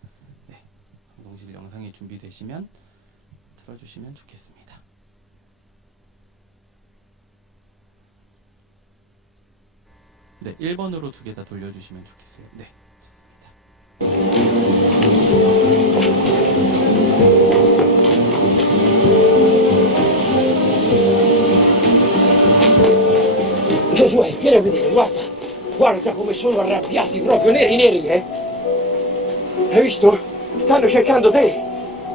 방송실 영상이 준비되시면 틀어주시면 좋겠습니다. 네, 1번으로 두 개 다 돌려주시면 좋겠어요. 네. Giosuè, vieni a vedere, guarda, guarda come sono arrabbiati, proprio neri neri, eh? Hai visto? Stanno cercando te,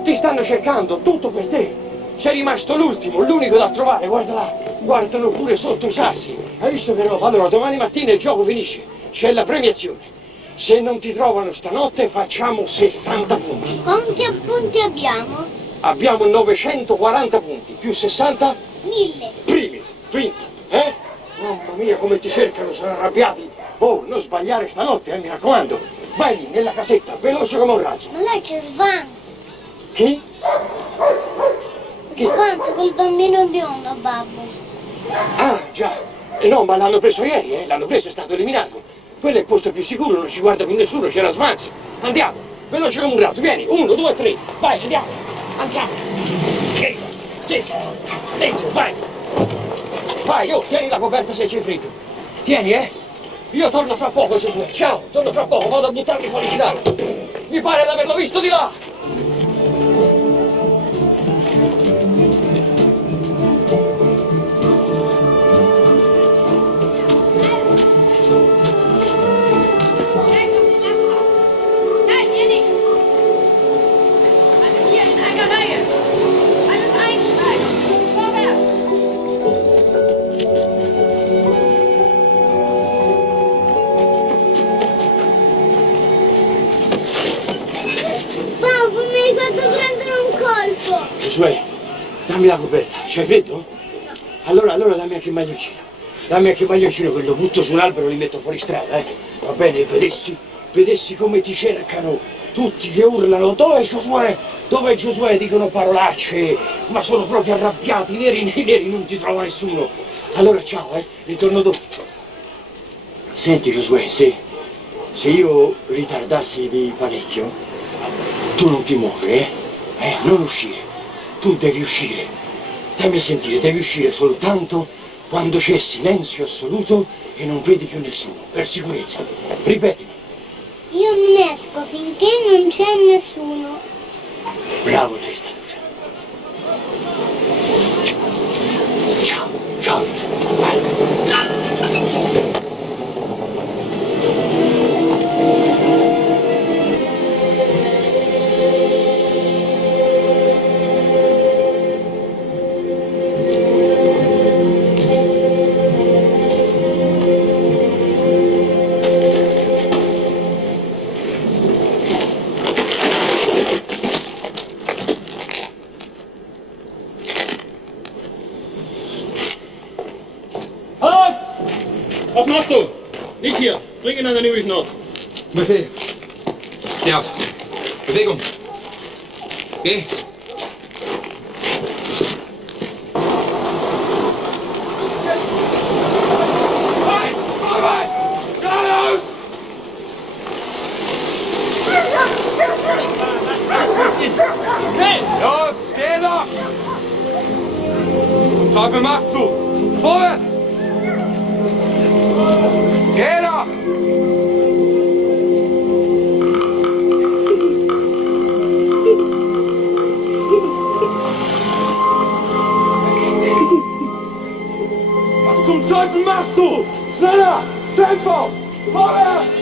ti stanno cercando, tutto per te. Sei rimasto l'ultimo, l'unico da trovare, guarda là, guardano pure sotto i sassi. Hai visto che roba? Allora, domani mattina il gioco finisce, c'è la premiazione. Se non ti trovano stanotte facciamo 60 punti. Quanti appunti abbiamo? Abbiamo 940 punti, più 60? 1000. Primi, vinto, eh? Mamma mia, come ti cercano, sono arrabbiati. Oh, non sbagliare stanotte, mi raccomando. Vai lì, nella casetta, veloce come un razzo. Ma lei c'è Svans. Chi? Svans, quel bambino biondo, babbo. Ah, già. No, ma l'hanno preso ieri, eh? L'hanno preso, è stato eliminato. Quello è il posto più sicuro, non ci guarda più nessuno, c'era Svans. Andiamo, veloce come un razzo, vieni, 1, 2, 3. Vai, andiamo, andiamo. Vieni, sì, dentro, vai. Vai, oh, tieni la coperta se c'è freddo. Tieni, eh? Io torno fra poco, Giosuè. Ciao, torno fra poco, vado a buttarmi fuori di là. Mi pare di averlo visto di là. Nein, ihr nicht. Alle hier in einer Reihe. Alles einschneiden. Vorwärts. Papà, mi hai fatto prendere un colpo. Giosuè, dammi la coperta. C'hai freddo? No. Allora dammi anche il maglioncino. Dammi anche il maglioncino che lo butto su un albero e li metto fuori strada, eh? Va bene, vedessi come ti cercano. tutti che urlano, dov'è Giosuè? Dov'è Giosuè? Dicono parolacce, ma sono proprio arrabbiati, neri, non ti trova nessuno. Allora ciao, ritorno dopo. Senti Giosuè, se io ritardassi di parecchio, tu non ti muovere, non uscire. Tu devi uscire. Dammi a sentire, devi uscire soltanto quando c'è silenzio assoluto e non vedi più nessuno, per sicurezza. Ripetimi. Io non esco finché non c'è nessuno. Bravo Testatura. Ciao, ciao Giosuè. Vai. Was machst du? Nicht hier. Bring ihn an der Nürnberg Nord. Befehl. Steh auf. Bewegung. Geh. Los, steh doch! Was zum Teufel machst du? Vorwärts! Geh doch! Was zum Teufel machst du? Schneller! Tempo! Vorwärts!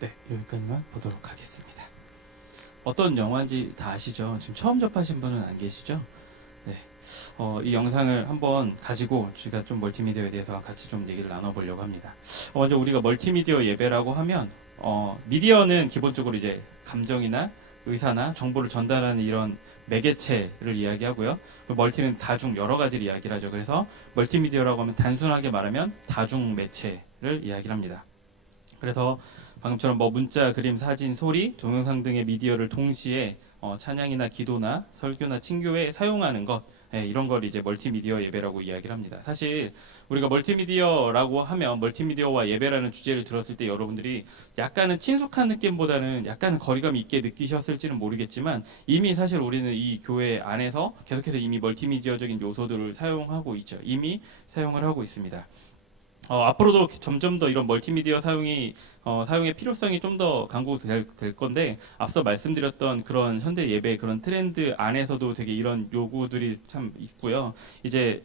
네, 여기까지만 보도록 하겠습니다. 어떤 영화인지 다 아시죠? 지금 처음 접하신 분은 안 계시죠? 네. 이 영상을 한번 가지고 저희가 좀 멀티미디어에 대해서 같이 좀 얘기를 나눠보려고 합니다. 먼저 우리가 멀티미디어 예배라고 하면, 미디어는 기본적으로 이제 감정이나 의사나 정보를 전달하는 이런 매개체를 이야기하고요. 멀티는 다중, 여러 가지를 이야기를 하죠. 그래서 멀티미디어라고 하면 단순하게 말하면 다중 매체를 이야기를 합니다. 그래서 방금처럼 뭐 문자, 그림, 사진, 소리, 동영상 등의 미디어를 동시에 찬양이나 기도나 설교나 친교에 사용하는 것, 이런 걸 이제 멀티미디어 예배라고 이야기를 합니다. 사실 우리가 멀티미디어라고 하면 멀티미디어와 예배라는 주제를 들었을 때 여러분들이 약간은 친숙한 느낌보다는 약간은 거리감이 있게 느끼셨을지는 모르겠지만 이미 사실 우리는 이 교회 안에서 계속해서 이미 멀티미디어적인 요소들을 사용하고 있죠. 이미 사용을 하고 있습니다. 앞으로도 점점 더 이런 멀티미디어 사용의 필요성이 좀 더 강구될 건데, 앞서 말씀드렸던 그런 현대 예배 그런 트렌드 안에서도 되게 이런 요구들이 참 있고요. 이제,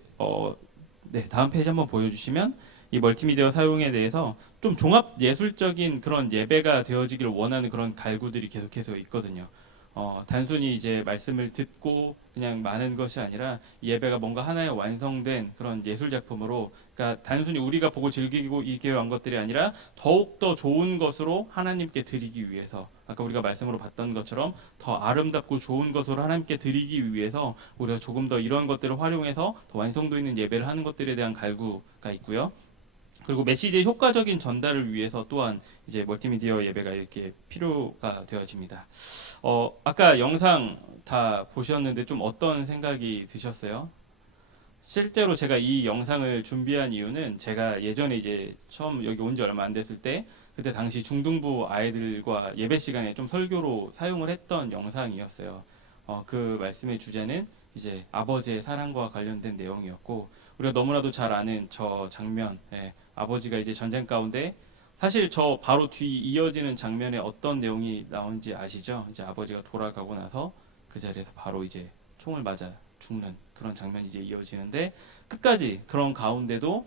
네, 다음 페이지 한번 보여주시면 이 멀티미디어 사용에 대해서 좀 종합 예술적인 그런 예배가 되어지기를 원하는 그런 갈구들이 계속해서 있거든요. 단순히 이제 말씀을 듣고 그냥 마는 것이 아니라 이 예배가 뭔가 하나의 완성된 그런 예술 작품으로, 그러니까 단순히 우리가 보고 즐기고 이기에 한 것들이 아니라 더욱더 좋은 것으로 하나님께 드리기 위해서, 아까 우리가 말씀으로 봤던 것처럼 더 아름답고 좋은 것으로 하나님께 드리기 위해서 우리가 조금 더 이런 것들을 활용해서 더 완성도 있는 예배를 하는 것들에 대한 갈구가 있고요. 그리고 메시지의 효과적인 전달을 위해서 또한 이제 멀티미디어 예배가 이렇게 필요가 되어집니다. 아까 영상 다 보셨는데 좀 어떤 생각이 드셨어요? 실제로 제가 이 영상을 준비한 이유는 제가 예전에 이제 처음 여기 온 지 얼마 안 됐을 때, 그때 당시 중등부 아이들과 예배 시간에 좀 설교로 사용을 했던 영상이었어요. 그 말씀의 주제는 이제 아버지의 사랑과 관련된 내용이었고, 우리가 너무나도 잘 아는 저 장면, 아버지가 이제 전쟁 가운데, 사실 저 바로 뒤 이어지는 장면에 어떤 내용이 나온지 아시죠? 이제 아버지가 돌아가고 나서 그 자리에서 바로 이제 총을 맞아 죽는 그런 장면이 이제 이어지는데, 끝까지 그런 가운데도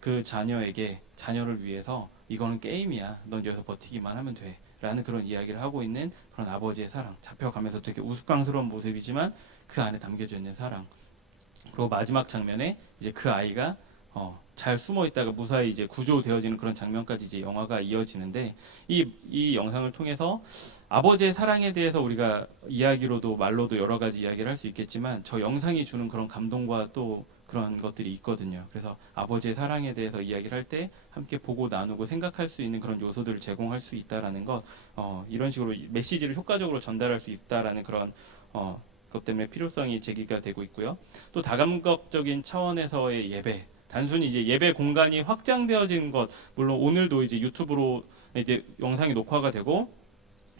그 자녀를 위해서 이거는 게임이야, 넌 여기서 버티기만 하면 돼 라는 그런 이야기를 하고 있는 그런 아버지의 사랑, 잡혀가면서 되게 우스꽝스러운 모습이지만 그 안에 담겨져 있는 사랑. 그리고 마지막 장면에 이제 그 아이가 잘 숨어 있다가 무사히 이제 구조되어지는 그런 장면까지 이제 영화가 이어지는데, 이 영상을 통해서 아버지의 사랑에 대해서 우리가 이야기로도 말로도 여러 가지 이야기를 할 수 있겠지만, 저 영상이 주는 그런 감동과 또 그런 것들이 있거든요. 그래서 아버지의 사랑에 대해서 이야기를 할 때 함께 보고 나누고 생각할 수 있는 그런 요소들을 제공할 수 있다라는 것, 이런 식으로 메시지를 효과적으로 전달할 수 있다라는 그런 것 때문에 필요성이 제기가 되고 있고요. 또 다감각적인 차원에서의 예배, 단순히 이제 예배 공간이 확장되어진 것, 물론 오늘도 이제 유튜브로 이제 영상이 녹화가 되고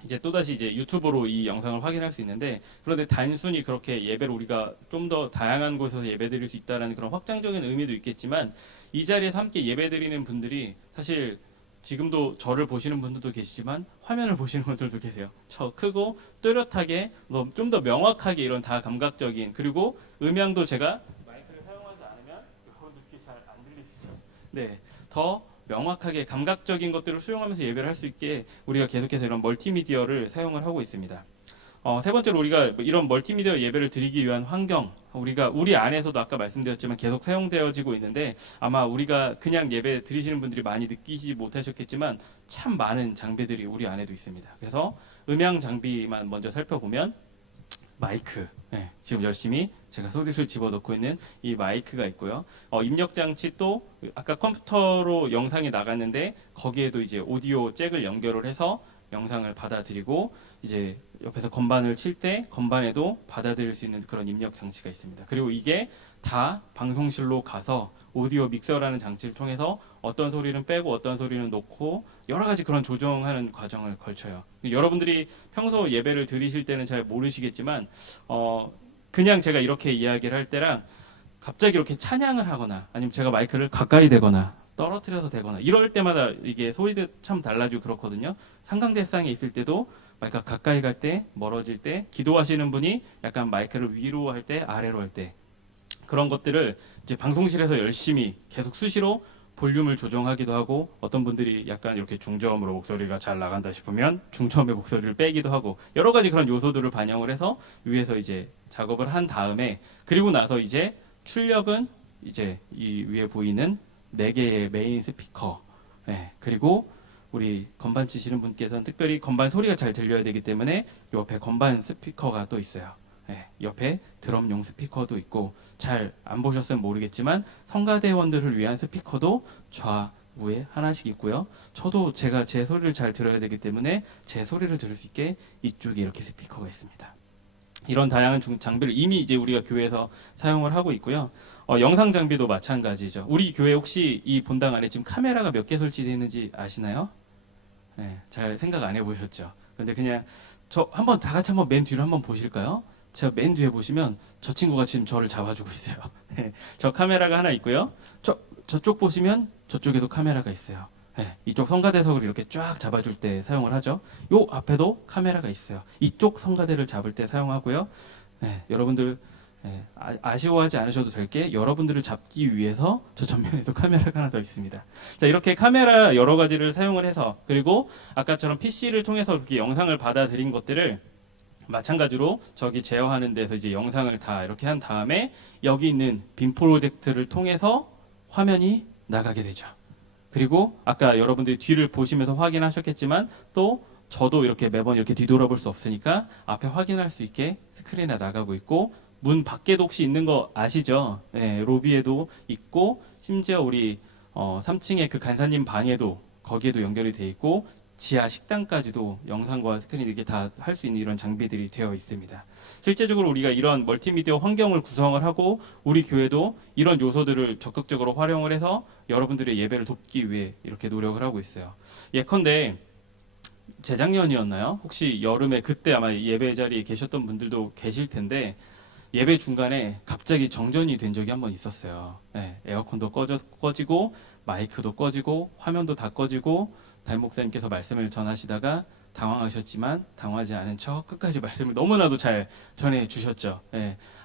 이제 또다시 이제 유튜브로 이 영상을 확인할 수 있는데, 그런데 단순히 그렇게 예배를 우리가 좀 더 다양한 곳에서 예배드릴 수 있다라는 그런 확장적인 의미도 있겠지만, 이 자리에서 함께 예배드리는 분들이 사실 지금도 저를 보시는 분들도 계시지만 화면을 보시는 분들도 계세요. 저 크고 뚜렷하게 좀 더 명확하게 이런 다감각적인, 그리고 음향도 제가 마이크를 사용하지 않으면 여러분들께 잘 안 들리시죠? 네, 더 명확하게 감각적인 것들을 수용하면서 예배를 할 수 있게 우리가 계속해서 이런 멀티미디어를 사용을 하고 있습니다. 세 번째로 우리가 이런 멀티미디어 예배를 드리기 위한 환경, 우리가 우리 안에서도 아까 말씀드렸지만 계속 사용되어지고 있는데, 아마 우리가 그냥 예배 드리시는 분들이 많이 느끼지 못하셨겠지만 참 많은 장비들이 우리 안에도 있습니다. 그래서 음향 장비만 먼저 살펴보면 마이크, 지금 열심히 제가 소리를 집어넣고 있는 이 마이크가 있고요. 입력 장치, 또 아까 컴퓨터로 영상이 나갔는데 거기에도 이제 오디오 잭을 연결을 해서 영상을 받아들이고, 이제 옆에서 건반을 칠 때 건반에도 받아들일 수 있는 그런 입력 장치가 있습니다. 그리고 이게 다 방송실로 가서 오디오 믹서라는 장치를 통해서 어떤 소리는 빼고 어떤 소리는 넣고 여러 가지 그런 조정하는 과정을 거쳐요. 여러분들이 평소 예배를 드리실 때는 잘 모르시겠지만 그냥 제가 이렇게 이야기를 할 때랑 갑자기 이렇게 찬양을 하거나 아니면 제가 마이크를 가까이 대거나 떨어뜨려서 대거나 이럴 때마다 이게 소리도 참 달라지고 그렇거든요. 상강대상에 있을 때도 마이크가 가까이 갈 때, 멀어질 때, 기도하시는 분이 약간 마이크를 위로 할 때, 아래로 할 때, 그런 것들을 이제 방송실에서 열심히 계속 수시로 볼륨을 조정하기도 하고, 어떤 분들이 약간 이렇게 중저음으로 목소리가 잘 나간다 싶으면 중저음의 목소리를 빼기도 하고, 여러 가지 그런 요소들을 반영을 해서 위에서 이제 작업을 한 다음에, 그리고 나서 이제 출력은 이제 이 위에 보이는 4개의 메인 스피커, 그리고 우리 건반 치시는 분께서는 특별히 건반 소리가 잘 들려야 되기 때문에 옆에 건반 스피커가 또 있어요. 옆에 드럼용 스피커도 있고, 잘 안 보셨으면 모르겠지만 성가대원들을 위한 스피커도 좌우에 하나씩 있고요. 저도 제가 제 소리를 잘 들어야 되기 때문에 제 소리를 들을 수 있게 이쪽에 이렇게 스피커가 있습니다. 이런 다양한 장비를 이미 이제 우리가 교회에서 사용을 하고 있고요. 영상 장비도 마찬가지죠. 우리 교회 혹시 이 본당 안에 지금 카메라가 몇 개 설치되어 있는지 아시나요? 잘 생각 안 해보셨죠? 근데 그냥 저 한번 다 같이 한번 맨 뒤로 한번 보실까요? 제가 맨 뒤에 보시면 저 친구가 지금 저를 잡아주고 있어요. 저 카메라가 하나 있고요. 저쪽 보시면 저쪽에도 카메라가 있어요. 이쪽 성가대석을 이렇게 쫙 잡아줄 때 사용을 하죠. 요 앞에도 카메라가 있어요. 이쪽 성가대를 잡을 때 사용하고요. 여러분들 아쉬워하지 않으셔도 될 게, 여러분들을 잡기 위해서 저 전면에도 카메라가 하나 더 있습니다. 자, 이렇게 카메라 여러 가지를 사용을 해서, 그리고 아까처럼 PC를 통해서 이렇게 영상을 받아들인 것들을 마찬가지로 저기 제어하는 데서 이제 영상을 다 이렇게 한 다음에 여기 있는 빔 프로젝트를 통해서 화면이 나가게 되죠. 그리고 아까 여러분들이 뒤를 보시면서 확인하셨겠지만, 또 저도 이렇게 매번 이렇게 뒤돌아볼 수 없으니까 앞에 확인할 수 있게 스크린에 나가고 있고, 문 밖에도 혹시 있는 거 아시죠? 로비에도 있고, 심지어 우리 3층에 그 간사님 방에도 거기에도 연결이 돼 있고, 지하 식당까지도 영상과 스크린 이렇게 다 할 수 있는 이런 장비들이 되어 있습니다. 실제적으로 우리가 이런 멀티미디어 환경을 구성을 하고, 우리 교회도 이런 요소들을 적극적으로 활용을 해서 여러분들의 예배를 돕기 위해 이렇게 노력을 하고 있어요. 예컨대 재작년이었나요? 혹시 여름에 그때 아마 예배 자리에 계셨던 분들도 계실 텐데, 예배 중간에 갑자기 정전이 된 적이 한 번 있었어요. 에어컨도 꺼지고 마이크도 꺼지고 화면도 다 꺼지고, 담임 목사님께서 말씀을 전하시다가 당황하셨지만 당황하지 않은 척 끝까지 말씀을 너무나도 잘 전해 주셨죠.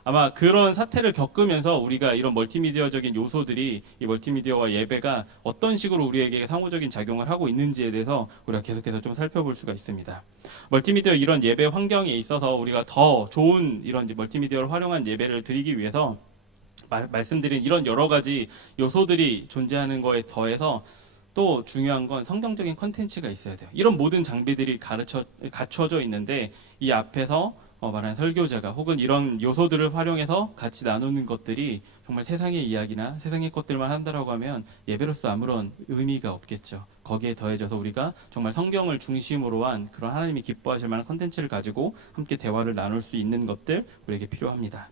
아마 그런 사태를 겪으면서 우리가 이런 멀티미디어적인 요소들이, 이 멀티미디어와 예배가 어떤 식으로 우리에게 상호적인 작용을 하고 있는지에 대해서 우리가 계속해서 좀 살펴볼 수가 있습니다. 멀티미디어 이런 예배 환경에 있어서 우리가 더 좋은 이런 멀티미디어를 활용한 예배를 드리기 위해서 말씀드린 이런 여러 가지 요소들이 존재하는 거에 더해서 또 중요한 건 성경적인 컨텐츠가 있어야 돼요. 이런 모든 장비들이 갖춰져 있는데, 이 앞에서 말하는 설교자가 혹은 이런 요소들을 활용해서 같이 나누는 것들이 정말 세상의 이야기나 세상의 것들만 한다라고 하면 예배로서 아무런 의미가 없겠죠. 거기에 더해져서 우리가 정말 성경을 중심으로 한 그런 하나님이 기뻐하실 만한 컨텐츠를 가지고 함께 대화를 나눌 수 있는 것들 우리에게 필요합니다.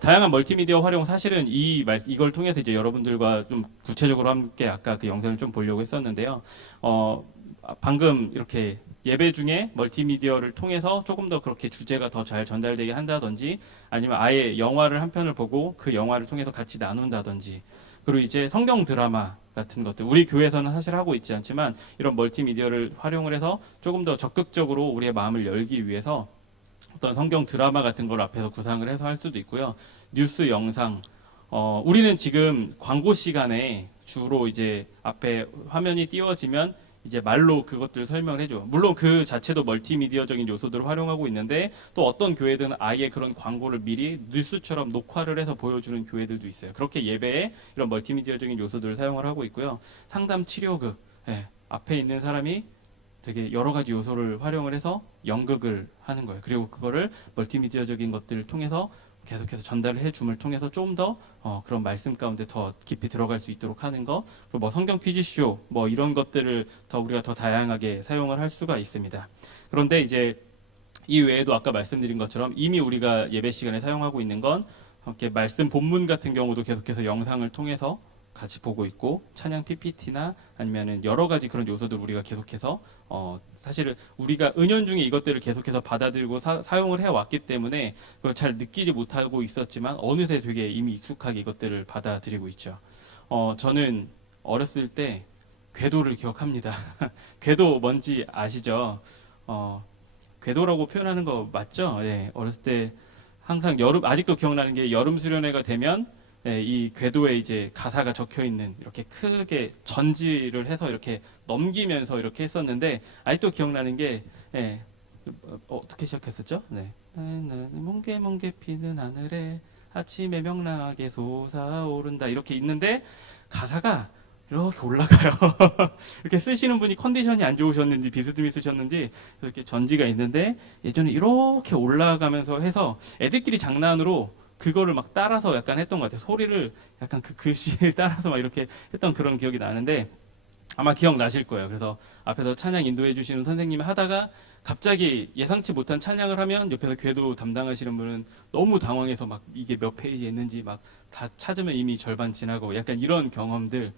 다양한 멀티미디어 활용 사실은 이걸 통해서 이제 여러분들과 좀 구체적으로 함께 아까 그 영상을 좀 보려고 했었는데요. 방금 이렇게 예배 중에 멀티미디어를 통해서 조금 더 그렇게 주제가 더 잘 전달되게 한다든지 아니면 아예 영화를 한 편을 보고 그 영화를 통해서 같이 나눈다든지 그리고 이제 성경 드라마 같은 것들 우리 교회에서는 사실 하고 있지 않지만 이런 멀티미디어를 활용을 해서 조금 더 적극적으로 우리의 마음을 열기 위해서 어떤 성경 드라마 같은 걸 앞에서 구상을 해서 할 수도 있고요. 뉴스 영상 우리는 지금 광고 시간에 주로 이제 앞에 화면이 띄워지면 이제 말로 그것들을 설명을 해줘. 물론 그 자체도 멀티미디어적인 요소들을 활용하고 있는데 또 어떤 교회들은 아예 그런 광고를 미리 뉴스처럼 녹화를 해서 보여주는 교회들도 있어요. 그렇게 예배에 이런 멀티미디어적인 요소들을 사용을 하고 있고요. 상담 치료극 앞에 있는 사람이 되게 여러 가지 요소를 활용을 해서 연극을 하는 거예요. 그리고 그거를 멀티미디어적인 것들을 통해서 계속해서 전달을 해줌을 통해서 좀 더 그런 말씀 가운데 더 깊이 들어갈 수 있도록 하는 것, 그리고 뭐 성경 퀴즈쇼 뭐 이런 것들을 더 우리가 더 다양하게 사용을 할 수가 있습니다. 그런데 이제 이 외에도 아까 말씀드린 것처럼 이미 우리가 예배 시간에 사용하고 있는 건 이렇게 말씀 본문 같은 경우도 계속해서 영상을 통해서 같이 보고 있고 찬양 PPT나 아니면은 여러 가지 그런 요소들 우리가 계속해서 사실은 우리가 은연중에 이것들을 계속해서 받아들이고 사용을 해왔기 때문에 그걸 잘 느끼지 못하고 있었지만 어느새 되게 이미 익숙하게 이것들을 받아들이고 있죠. 저는 어렸을 때 궤도를 기억합니다. 궤도 뭔지 아시죠? 궤도라고 표현하는 거 맞죠? 네, 어렸을 때 항상 아직도 기억나는 게 여름 수련회가 되면 이 궤도에 이제 가사가 적혀 있는 이렇게 크게 전지를 해서 이렇게 넘기면서 이렇게 했었는데 아직도 기억나는 게 어떻게 시작했었죠? 네. 뭉게 뭉게 피는 하늘에 아침에 명랑하게 솟아오른다 이렇게 있는데 가사가 이렇게 올라가요. 이렇게 쓰시는 분이 컨디션이 안 좋으셨는지 비스듬히 쓰셨는지 이렇게 전지가 있는데 예전에 이렇게 올라가면서 해서 애들끼리 장난으로 그거를 막 따라서 약간 했던 것 같아요. 소리를 약간 그 글씨에 따라서 막 이렇게 했던 그런 기억이 나는데 아마 기억나실 거예요. 그래서 앞에서 찬양 인도해 주시는 선생님이 하다가 갑자기 예상치 못한 찬양을 하면 옆에서 궤도 담당하시는 분은 너무 당황해서 막 이게 몇 페이지에 있는지 막 다 찾으면 이미 절반 지나고 약간 이런 경험들.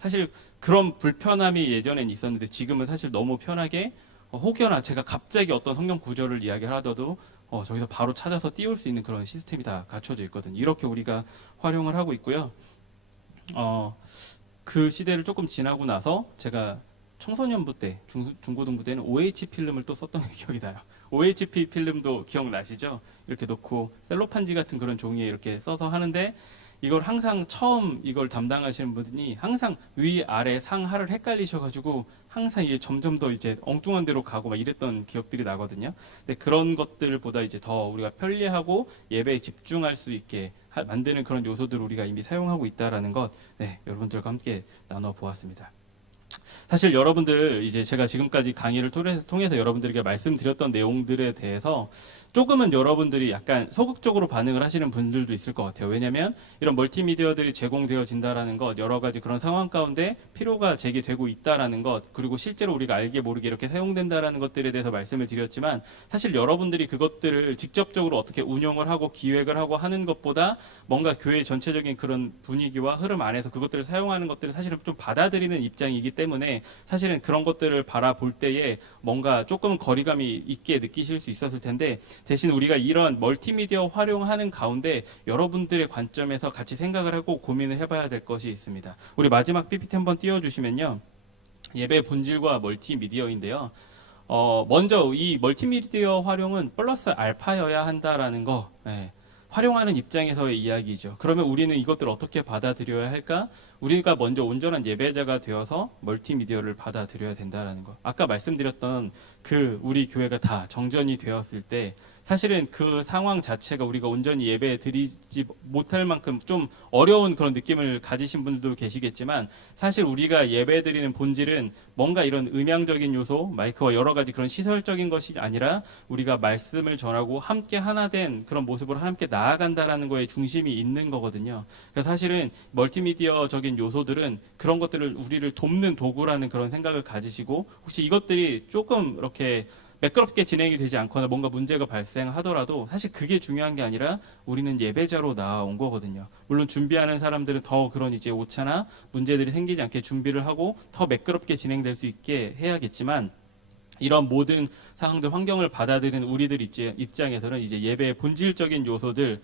사실 그런 불편함이 예전엔 있었는데 지금은 사실 너무 편하게 혹여나 제가 갑자기 어떤 성경 구절을 이야기를 하더라도 저기서 바로 찾아서 띄울 수 있는 그런 시스템이 다 갖춰져 있거든요. 이렇게 우리가 활용을 하고 있고요. 그 시대를 조금 지나고 나서 제가 청소년부 때, 중고등부 때는 OH 필름을 또 썼던 기억이 나요. OHP 필름도 기억나시죠? 이렇게 놓고 셀로판지 같은 그런 종이에 이렇게 써서 하는데 이걸 항상 처음 이걸 담당하시는 분이 항상 위, 아래, 상, 하를 헷갈리셔가지고 항상 이게 점점 더 이제 엉뚱한 데로 가고 막 이랬던 기억들이 나거든요. 근데 그런 것들보다 이제 더 우리가 편리하고 예배에 집중할 수 있게 만드는 그런 요소들을 우리가 이미 사용하고 있다라는 것, 여러분들과 함께 나눠 보았습니다. 사실 여러분들 이제 제가 지금까지 강의를 통해서 여러분들에게 말씀드렸던 내용들에 대해서 조금은 여러분들이 약간 소극적으로 반응을 하시는 분들도 있을 것 같아요. 왜냐하면 이런 멀티미디어들이 제공되어진다라는 것, 여러 가지 그런 상황 가운데 필요가 제기되고 있다라는 것, 그리고 실제로 우리가 알게 모르게 이렇게 사용된다라는 것들에 대해서 말씀을 드렸지만 사실 여러분들이 그것들을 직접적으로 어떻게 운영을 하고 기획을 하고 하는 것보다 뭔가 교회 전체적인 그런 분위기와 흐름 안에서 그것들을 사용하는 것들을 사실은 좀 받아들이는 입장이기 때문에 사실은 그런 것들을 바라볼 때에 뭔가 조금 거리감이 있게 느끼실 수 있었을 텐데 대신 우리가 이런 멀티미디어 활용하는 가운데 여러분들의 관점에서 같이 생각을 하고 고민을 해봐야 될 것이 있습니다. 우리 마지막 PPT 한번 띄워주시면요. 예배 본질과 멀티미디어인데요. 먼저 이 멀티미디어 활용은 플러스 알파여야 한다라는 거, 활용하는 입장에서의 이야기죠. 그러면 우리는 이것들을 어떻게 받아들여야 할까? 우리가 먼저 온전한 예배자가 되어서 멀티미디어를 받아들여야 된다라는 거. 아까 말씀드렸던 그 우리 교회가 다 정전이 되었을 때 사실은 그 상황 자체가 우리가 온전히 예배 드리지 못할 만큼 좀 어려운 그런 느낌을 가지신 분들도 계시겠지만, 사실 우리가 예배 드리는 본질은 뭔가 이런 음향적인 요소, 마이크와 여러 가지 그런 시설적인 것이 아니라 우리가 말씀을 전하고 함께 하나 된 그런 모습으로 함께 나아간다라는 거에 중심이 있는 거거든요. 그래서 사실은 멀티미디어적인 요소들은 그런 것들을 우리를 돕는 도구라는 그런 생각을 가지시고, 혹시 이것들이 조금 이렇게 매끄럽게 진행이 되지 않거나 뭔가 문제가 발생하더라도 사실 그게 중요한 게 아니라 우리는 예배자로 나온 거거든요. 물론 준비하는 사람들은 더 그런 이제 오차나 문제들이 생기지 않게 준비를 하고 더 매끄럽게 진행될 수 있게 해야겠지만, 이런 모든 상황들, 환경을 받아들이는 우리들 입장에서는 이제 예배의 본질적인 요소들,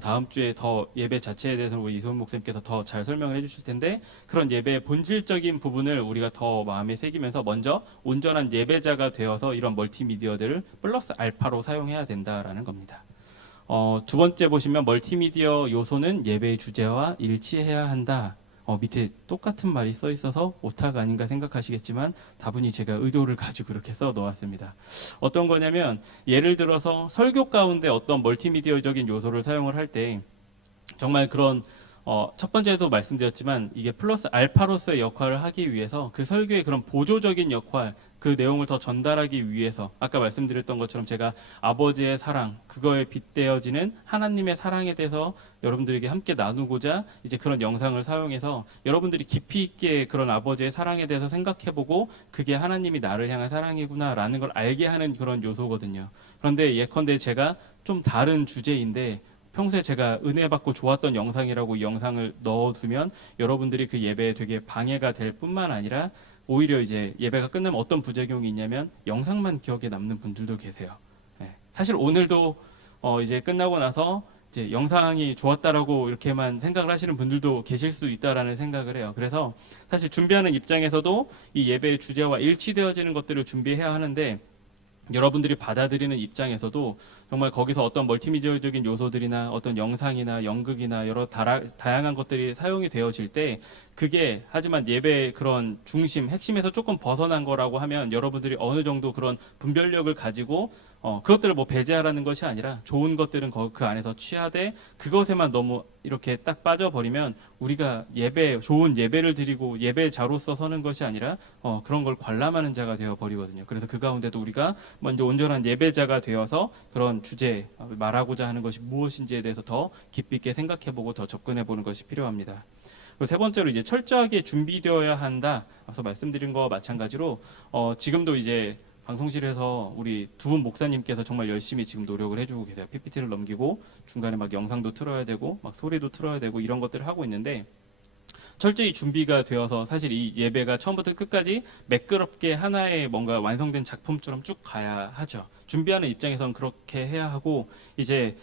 다음 주에 더 예배 자체에 대해서는 우리 이소은 목사님께서 더 잘 설명을 해주실 텐데, 그런 예배의 본질적인 부분을 우리가 더 마음에 새기면서 먼저 온전한 예배자가 되어서 이런 멀티미디어들을 플러스 알파로 사용해야 된다라는 겁니다. 두 번째 보시면 멀티미디어 요소는 예배의 주제와 일치해야 한다. 밑에 똑같은 말이 써 있어서 오타가 아닌가 생각하시겠지만 다분히 제가 의도를 가지고 그렇게 써 놓았습니다. 어떤 거냐면, 예를 들어서 설교 가운데 어떤 멀티미디어적인 요소를 사용을 할 때 정말 그런 첫 번째에도 말씀드렸지만 이게 플러스 알파로서의 역할을 하기 위해서 그 설교의 그런 보조적인 역할, 그 내용을 더 전달하기 위해서 아까 말씀드렸던 것처럼 제가 아버지의 사랑, 그거에 빗대어지는 하나님의 사랑에 대해서 여러분들에게 함께 나누고자 이제 그런 영상을 사용해서 여러분들이 깊이 있게 그런 아버지의 사랑에 대해서 생각해보고 그게 하나님이 나를 향한 사랑이구나라는 걸 알게 하는 그런 요소거든요. 그런데 예컨대 제가 좀 다른 주제인데 평소에 제가 은혜 받고 좋았던 영상이라고 이 영상을 넣어두면 여러분들이 그 예배에 되게 방해가 될 뿐만 아니라 오히려 이제 예배가 끝나면 어떤 부작용이 있냐면 영상만 기억에 남는 분들도 계세요. 사실 오늘도 이제 끝나고 나서 이제 영상이 좋았다라고 이렇게만 생각을 하시는 분들도 계실 수 있다라는 생각을 해요. 그래서 사실 준비하는 입장에서도 이 예배의 주제와 일치되어지는 것들을 준비해야 하는데, 여러분들이 받아들이는 입장에서도 정말 거기서 어떤 멀티미디어적인 요소들이나 어떤 영상이나 연극이나 여러 다양한 것들이 사용이 되어질 때 그게 하지만 예배의 그런 중심, 핵심에서 조금 벗어난 거라고 하면 여러분들이 어느 정도 그런 분별력을 가지고 그것들을 뭐 배제하라는 것이 아니라 좋은 것들은 그 안에서 취하되 그것에만 너무 이렇게 딱 빠져버리면 우리가 좋은 예배를 드리고 예배자로서 서는 것이 아니라 그런 걸 관람하는 자가 되어버리거든요. 그래서 그 가운데도 우리가 먼저 온전한 예배자가 되어서 그런 주제, 말하고자 하는 것이 무엇인지에 대해서 더 깊이 있게 생각해보고 더 접근해보는 것이 필요합니다. 그리고 세 번째로 이제 철저하게 준비되어야 한다. 앞서 말씀드린 거와 마찬가지로 지금도 이제 방송실에서 우리 두 분 목사님께서 정말 열심히 지금 노력을 해주고 계세요. PPT를 넘기고 중간에 막 영상도 틀어야 되고 막 소리도 틀어야 되고 이런 것들을 하고 있는데, 철저히 준비가 되어서 사실 이 예배가 처음부터 끝까지 매끄럽게 하나의 뭔가 완성된 작품처럼 쭉 가야 하죠. 준비하는 입장에서는 그렇게 해야 하고, 이제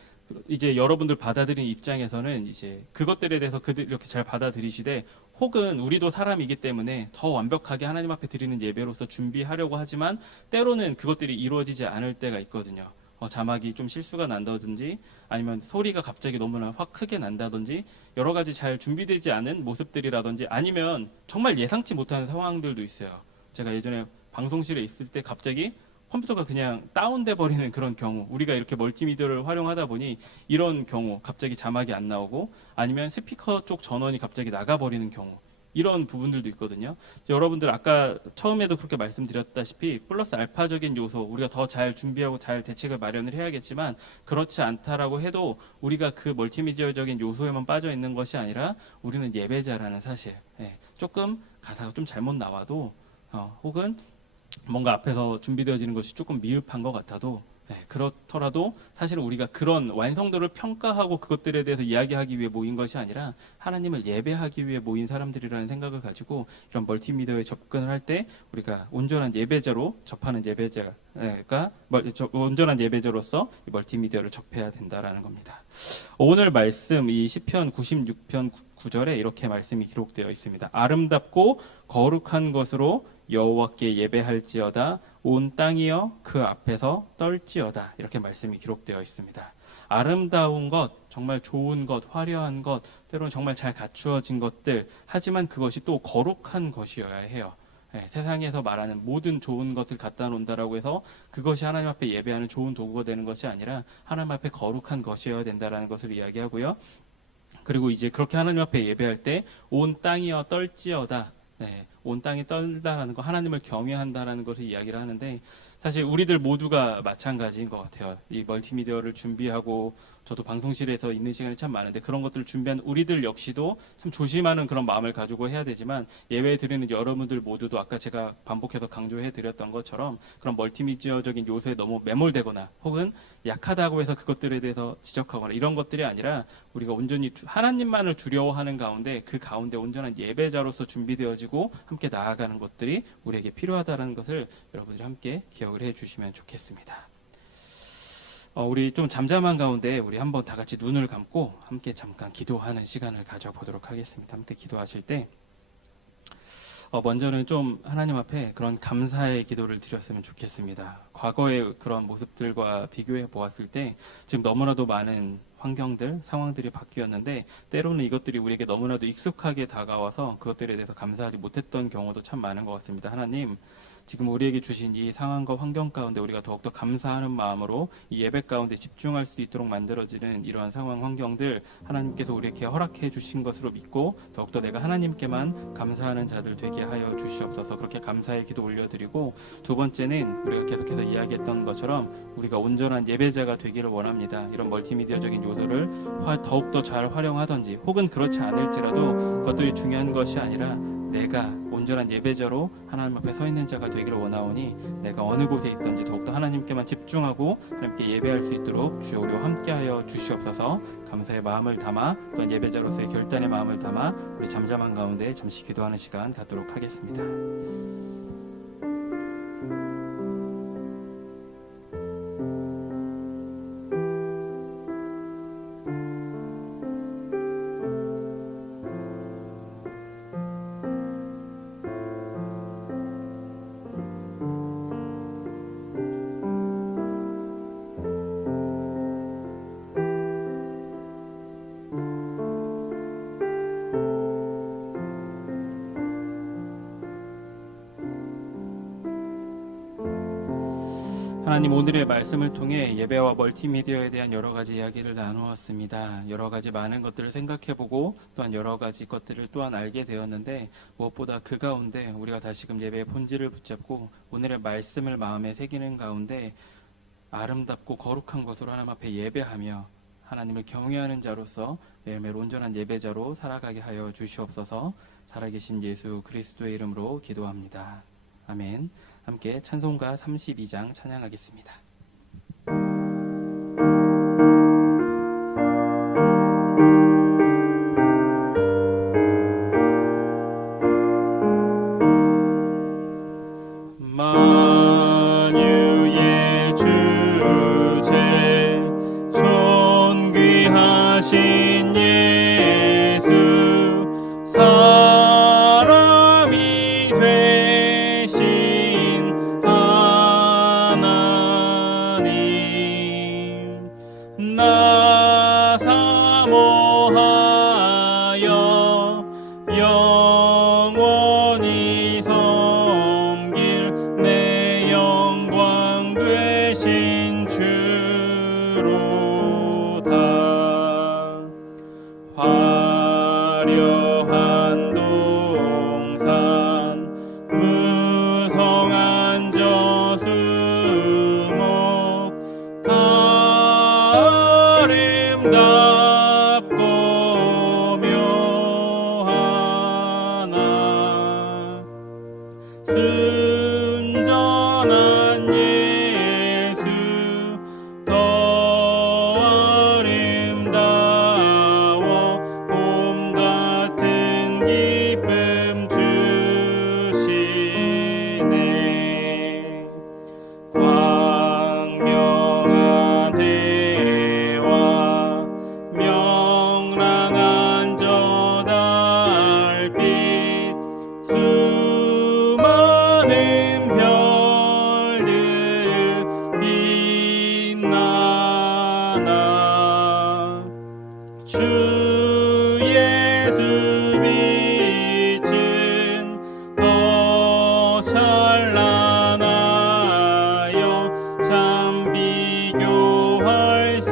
여러분들 받아들이는 입장에서는 이제 그것들에 대해서 이렇게 잘 받아들이시되, 혹은 우리도 사람이기 때문에 더 완벽하게 하나님 앞에 드리는 예배로서 준비하려고 하지만 때로는 그것들이 이루어지지 않을 때가 있거든요. 자막이 좀 실수가 난다든지 아니면 소리가 갑자기 너무나 확 크게 난다든지 여러 가지 잘 준비되지 않은 모습들이라든지 아니면 정말 예상치 못하는 상황들도 있어요. 제가 예전에 방송실에 있을 때 갑자기 컴퓨터가 그냥 다운돼 버리는 그런 경우, 우리가 이렇게 멀티미디어를 활용하다 보니 이런 경우 갑자기 자막이 안 나오고 아니면 스피커 쪽 전원이 갑자기 나가버리는 경우, 이런 부분들도 있거든요. 여러분들 아까 처음에도 그렇게 말씀드렸다시피 플러스 알파적인 요소, 우리가 더 잘 준비하고 잘 대책을 마련을 해야겠지만 그렇지 않다라고 해도 우리가 그 멀티미디어적인 요소에만 빠져 있는 것이 아니라 우리는 예배자라는 사실, 조금 가사가 좀 잘못 나와도 혹은 뭔가 앞에서 준비되어지는 것이 조금 미흡한 것 같아도 그렇더라도 사실은 우리가 그런 완성도를 평가하고 그것들에 대해서 이야기하기 위해 모인 것이 아니라 하나님을 예배하기 위해 모인 사람들이라는 생각을 가지고 이런 멀티미디어에 접근을 할 때 우리가 온전한 예배자로 접하는 온전한 예배자로서 이 멀티미디어를 접해야 된다라는 겁니다. 오늘 말씀 이 시편 96편 9절에 이렇게 말씀이 기록되어 있습니다. 아름답고 거룩한 것으로 여호와께 예배할지어다. 온 땅이여 그 앞에서 떨지어다 이렇게 말씀이 기록되어 있습니다. 아름다운 것, 정말 좋은 것, 화려한 것, 때로는 정말 잘 갖추어진 것들, 하지만 그것이 또 거룩한 것이어야 해요. 세상에서 말하는 모든 좋은 것을 갖다 놓는다라고 해서 그것이 하나님 앞에 예배하는 좋은 도구가 되는 것이 아니라 하나님 앞에 거룩한 것이어야 된다라는 것을 이야기하고요. 그리고 이제 그렇게 하나님 앞에 예배할 때 온 땅이여 떨지어다. 온 땅이 떨다라는 거, 하나님을 경외한다라는 것을 이야기를 하는데, 사실 우리들 모두가 마찬가지인 것 같아요. 이 멀티미디어를 준비하고 저도 방송실에서 있는 시간이 참 많은데, 그런 것들을 준비한 우리들 역시도 참 조심하는 그런 마음을 가지고 해야 되지만, 예배 드리는 여러분들 모두도 아까 제가 반복해서 강조해 드렸던 것처럼 그런 멀티미디어적인 요소에 너무 매몰되거나 혹은 약하다고 해서 그것들에 대해서 지적하거나 이런 것들이 아니라, 우리가 온전히 하나님만을 두려워하는 가운데 그 가운데 온전한 예배자로서 준비되어지고 함께 나아가는 것들이 우리에게 필요하다는 것을 여러분들이 함께 기억을 해 주시면 좋겠습니다. 우리 좀 잠잠한 가운데 우리 한번 다 같이 눈을 감고 함께 잠깐 기도하는 시간을 가져보도록 하겠습니다. 함께 기도하실 때 먼저는 좀 하나님 앞에 그런 감사의 기도를 드렸으면 좋겠습니다. 과거의 그런 모습들과 비교해 보았을 때 지금 너무나도 많은 환경들, 상황들이 바뀌었는데, 때로는 이것들이 우리에게 너무나도 익숙하게 다가와서 그것들에 대해서 감사하지 못했던 경우도 참 많은 것 같습니다. 하나님, 지금 우리에게 주신 이 상황과 환경 가운데 우리가 더욱더 감사하는 마음으로 이 예배 가운데 집중할 수 있도록 만들어지는 이러한 상황 환경들 하나님께서 우리에게 허락해 주신 것으로 믿고, 더욱더 내가 하나님께만 감사하는 자들 되게 하여 주시옵소서. 그렇게 감사의 기도 올려드리고, 두 번째는 우리가 계속해서 이야기했던 것처럼 우리가 온전한 예배자가 되기를 원합니다. 이런 멀티미디어적인 요소를 더욱더 잘 활용하든지, 혹은 그렇지 않을지라도 그것들이 중요한 것이 아니라 내가 온전한 예배자로 하나님 앞에 서 있는 자가 되기를 원하오니, 내가 어느 곳에 있든지 더욱더 하나님께만 집중하고 하나님께 예배할 수 있도록 주여 우리와 함께하여 주시옵소서. 감사의 마음을 담아, 또한 예배자로서의 결단의 마음을 담아 우리 잠잠한 가운데 잠시 기도하는 시간 갖도록 하겠습니다. 하나님, 오늘의 말씀을 통해 예배와 멀티미디어에 대한 여러 가지 이야기를 나누었습니다. 여러 가지 많은 것들을 생각해보고 또한 여러 가지 것들을 또한 알게 되었는데, 무엇보다 그 가운데 우리가 다시금 예배의 본질을 붙잡고 오늘의 말씀을 마음에 새기는 가운데 아름답고 거룩한 것으로 하나님 앞에 예배하며 하나님을 경외하는 자로서 매일매일 온전한 예배자로 살아가게 하여 주시옵소서. 살아계신 예수 그리스도의 이름으로 기도합니다. 아멘. 함께 찬송가 32장 찬양하겠습니다. 만유의 주제 존귀하신 예수, 사람이 되신 하나님, 나 사모하여 영원히 섬길 내 영광 되신 주로다. 화려한 동산 무성한 저수목 다 아름답고 묘하나, 순전한 예수 더 아름다워 봄 같은 기쁨 주시네. 광명한 해와 비교할 수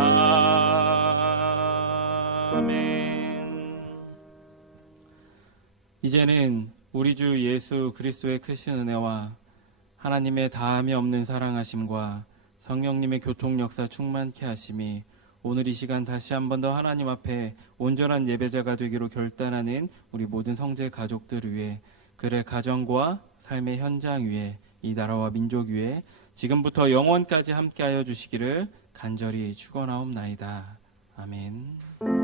없도다. 아멘. 이제는 우리 주 예수 그리스도의 크신 은혜와 하나님의 다함이 없는 사랑하심과 성령님의 교통 역사 충만케 하심이 오늘 이 시간 다시 한 번 더 하나님 앞에 온전한 예배자가 되기로 결단하는 우리 모든 성제 가족들 위해, 그의 가정과 삶의 현장 위에, 이 나라와 민족 위에 지금부터 영원까지 함께하여 주시기를 간절히 축원하옵나이다. 아멘.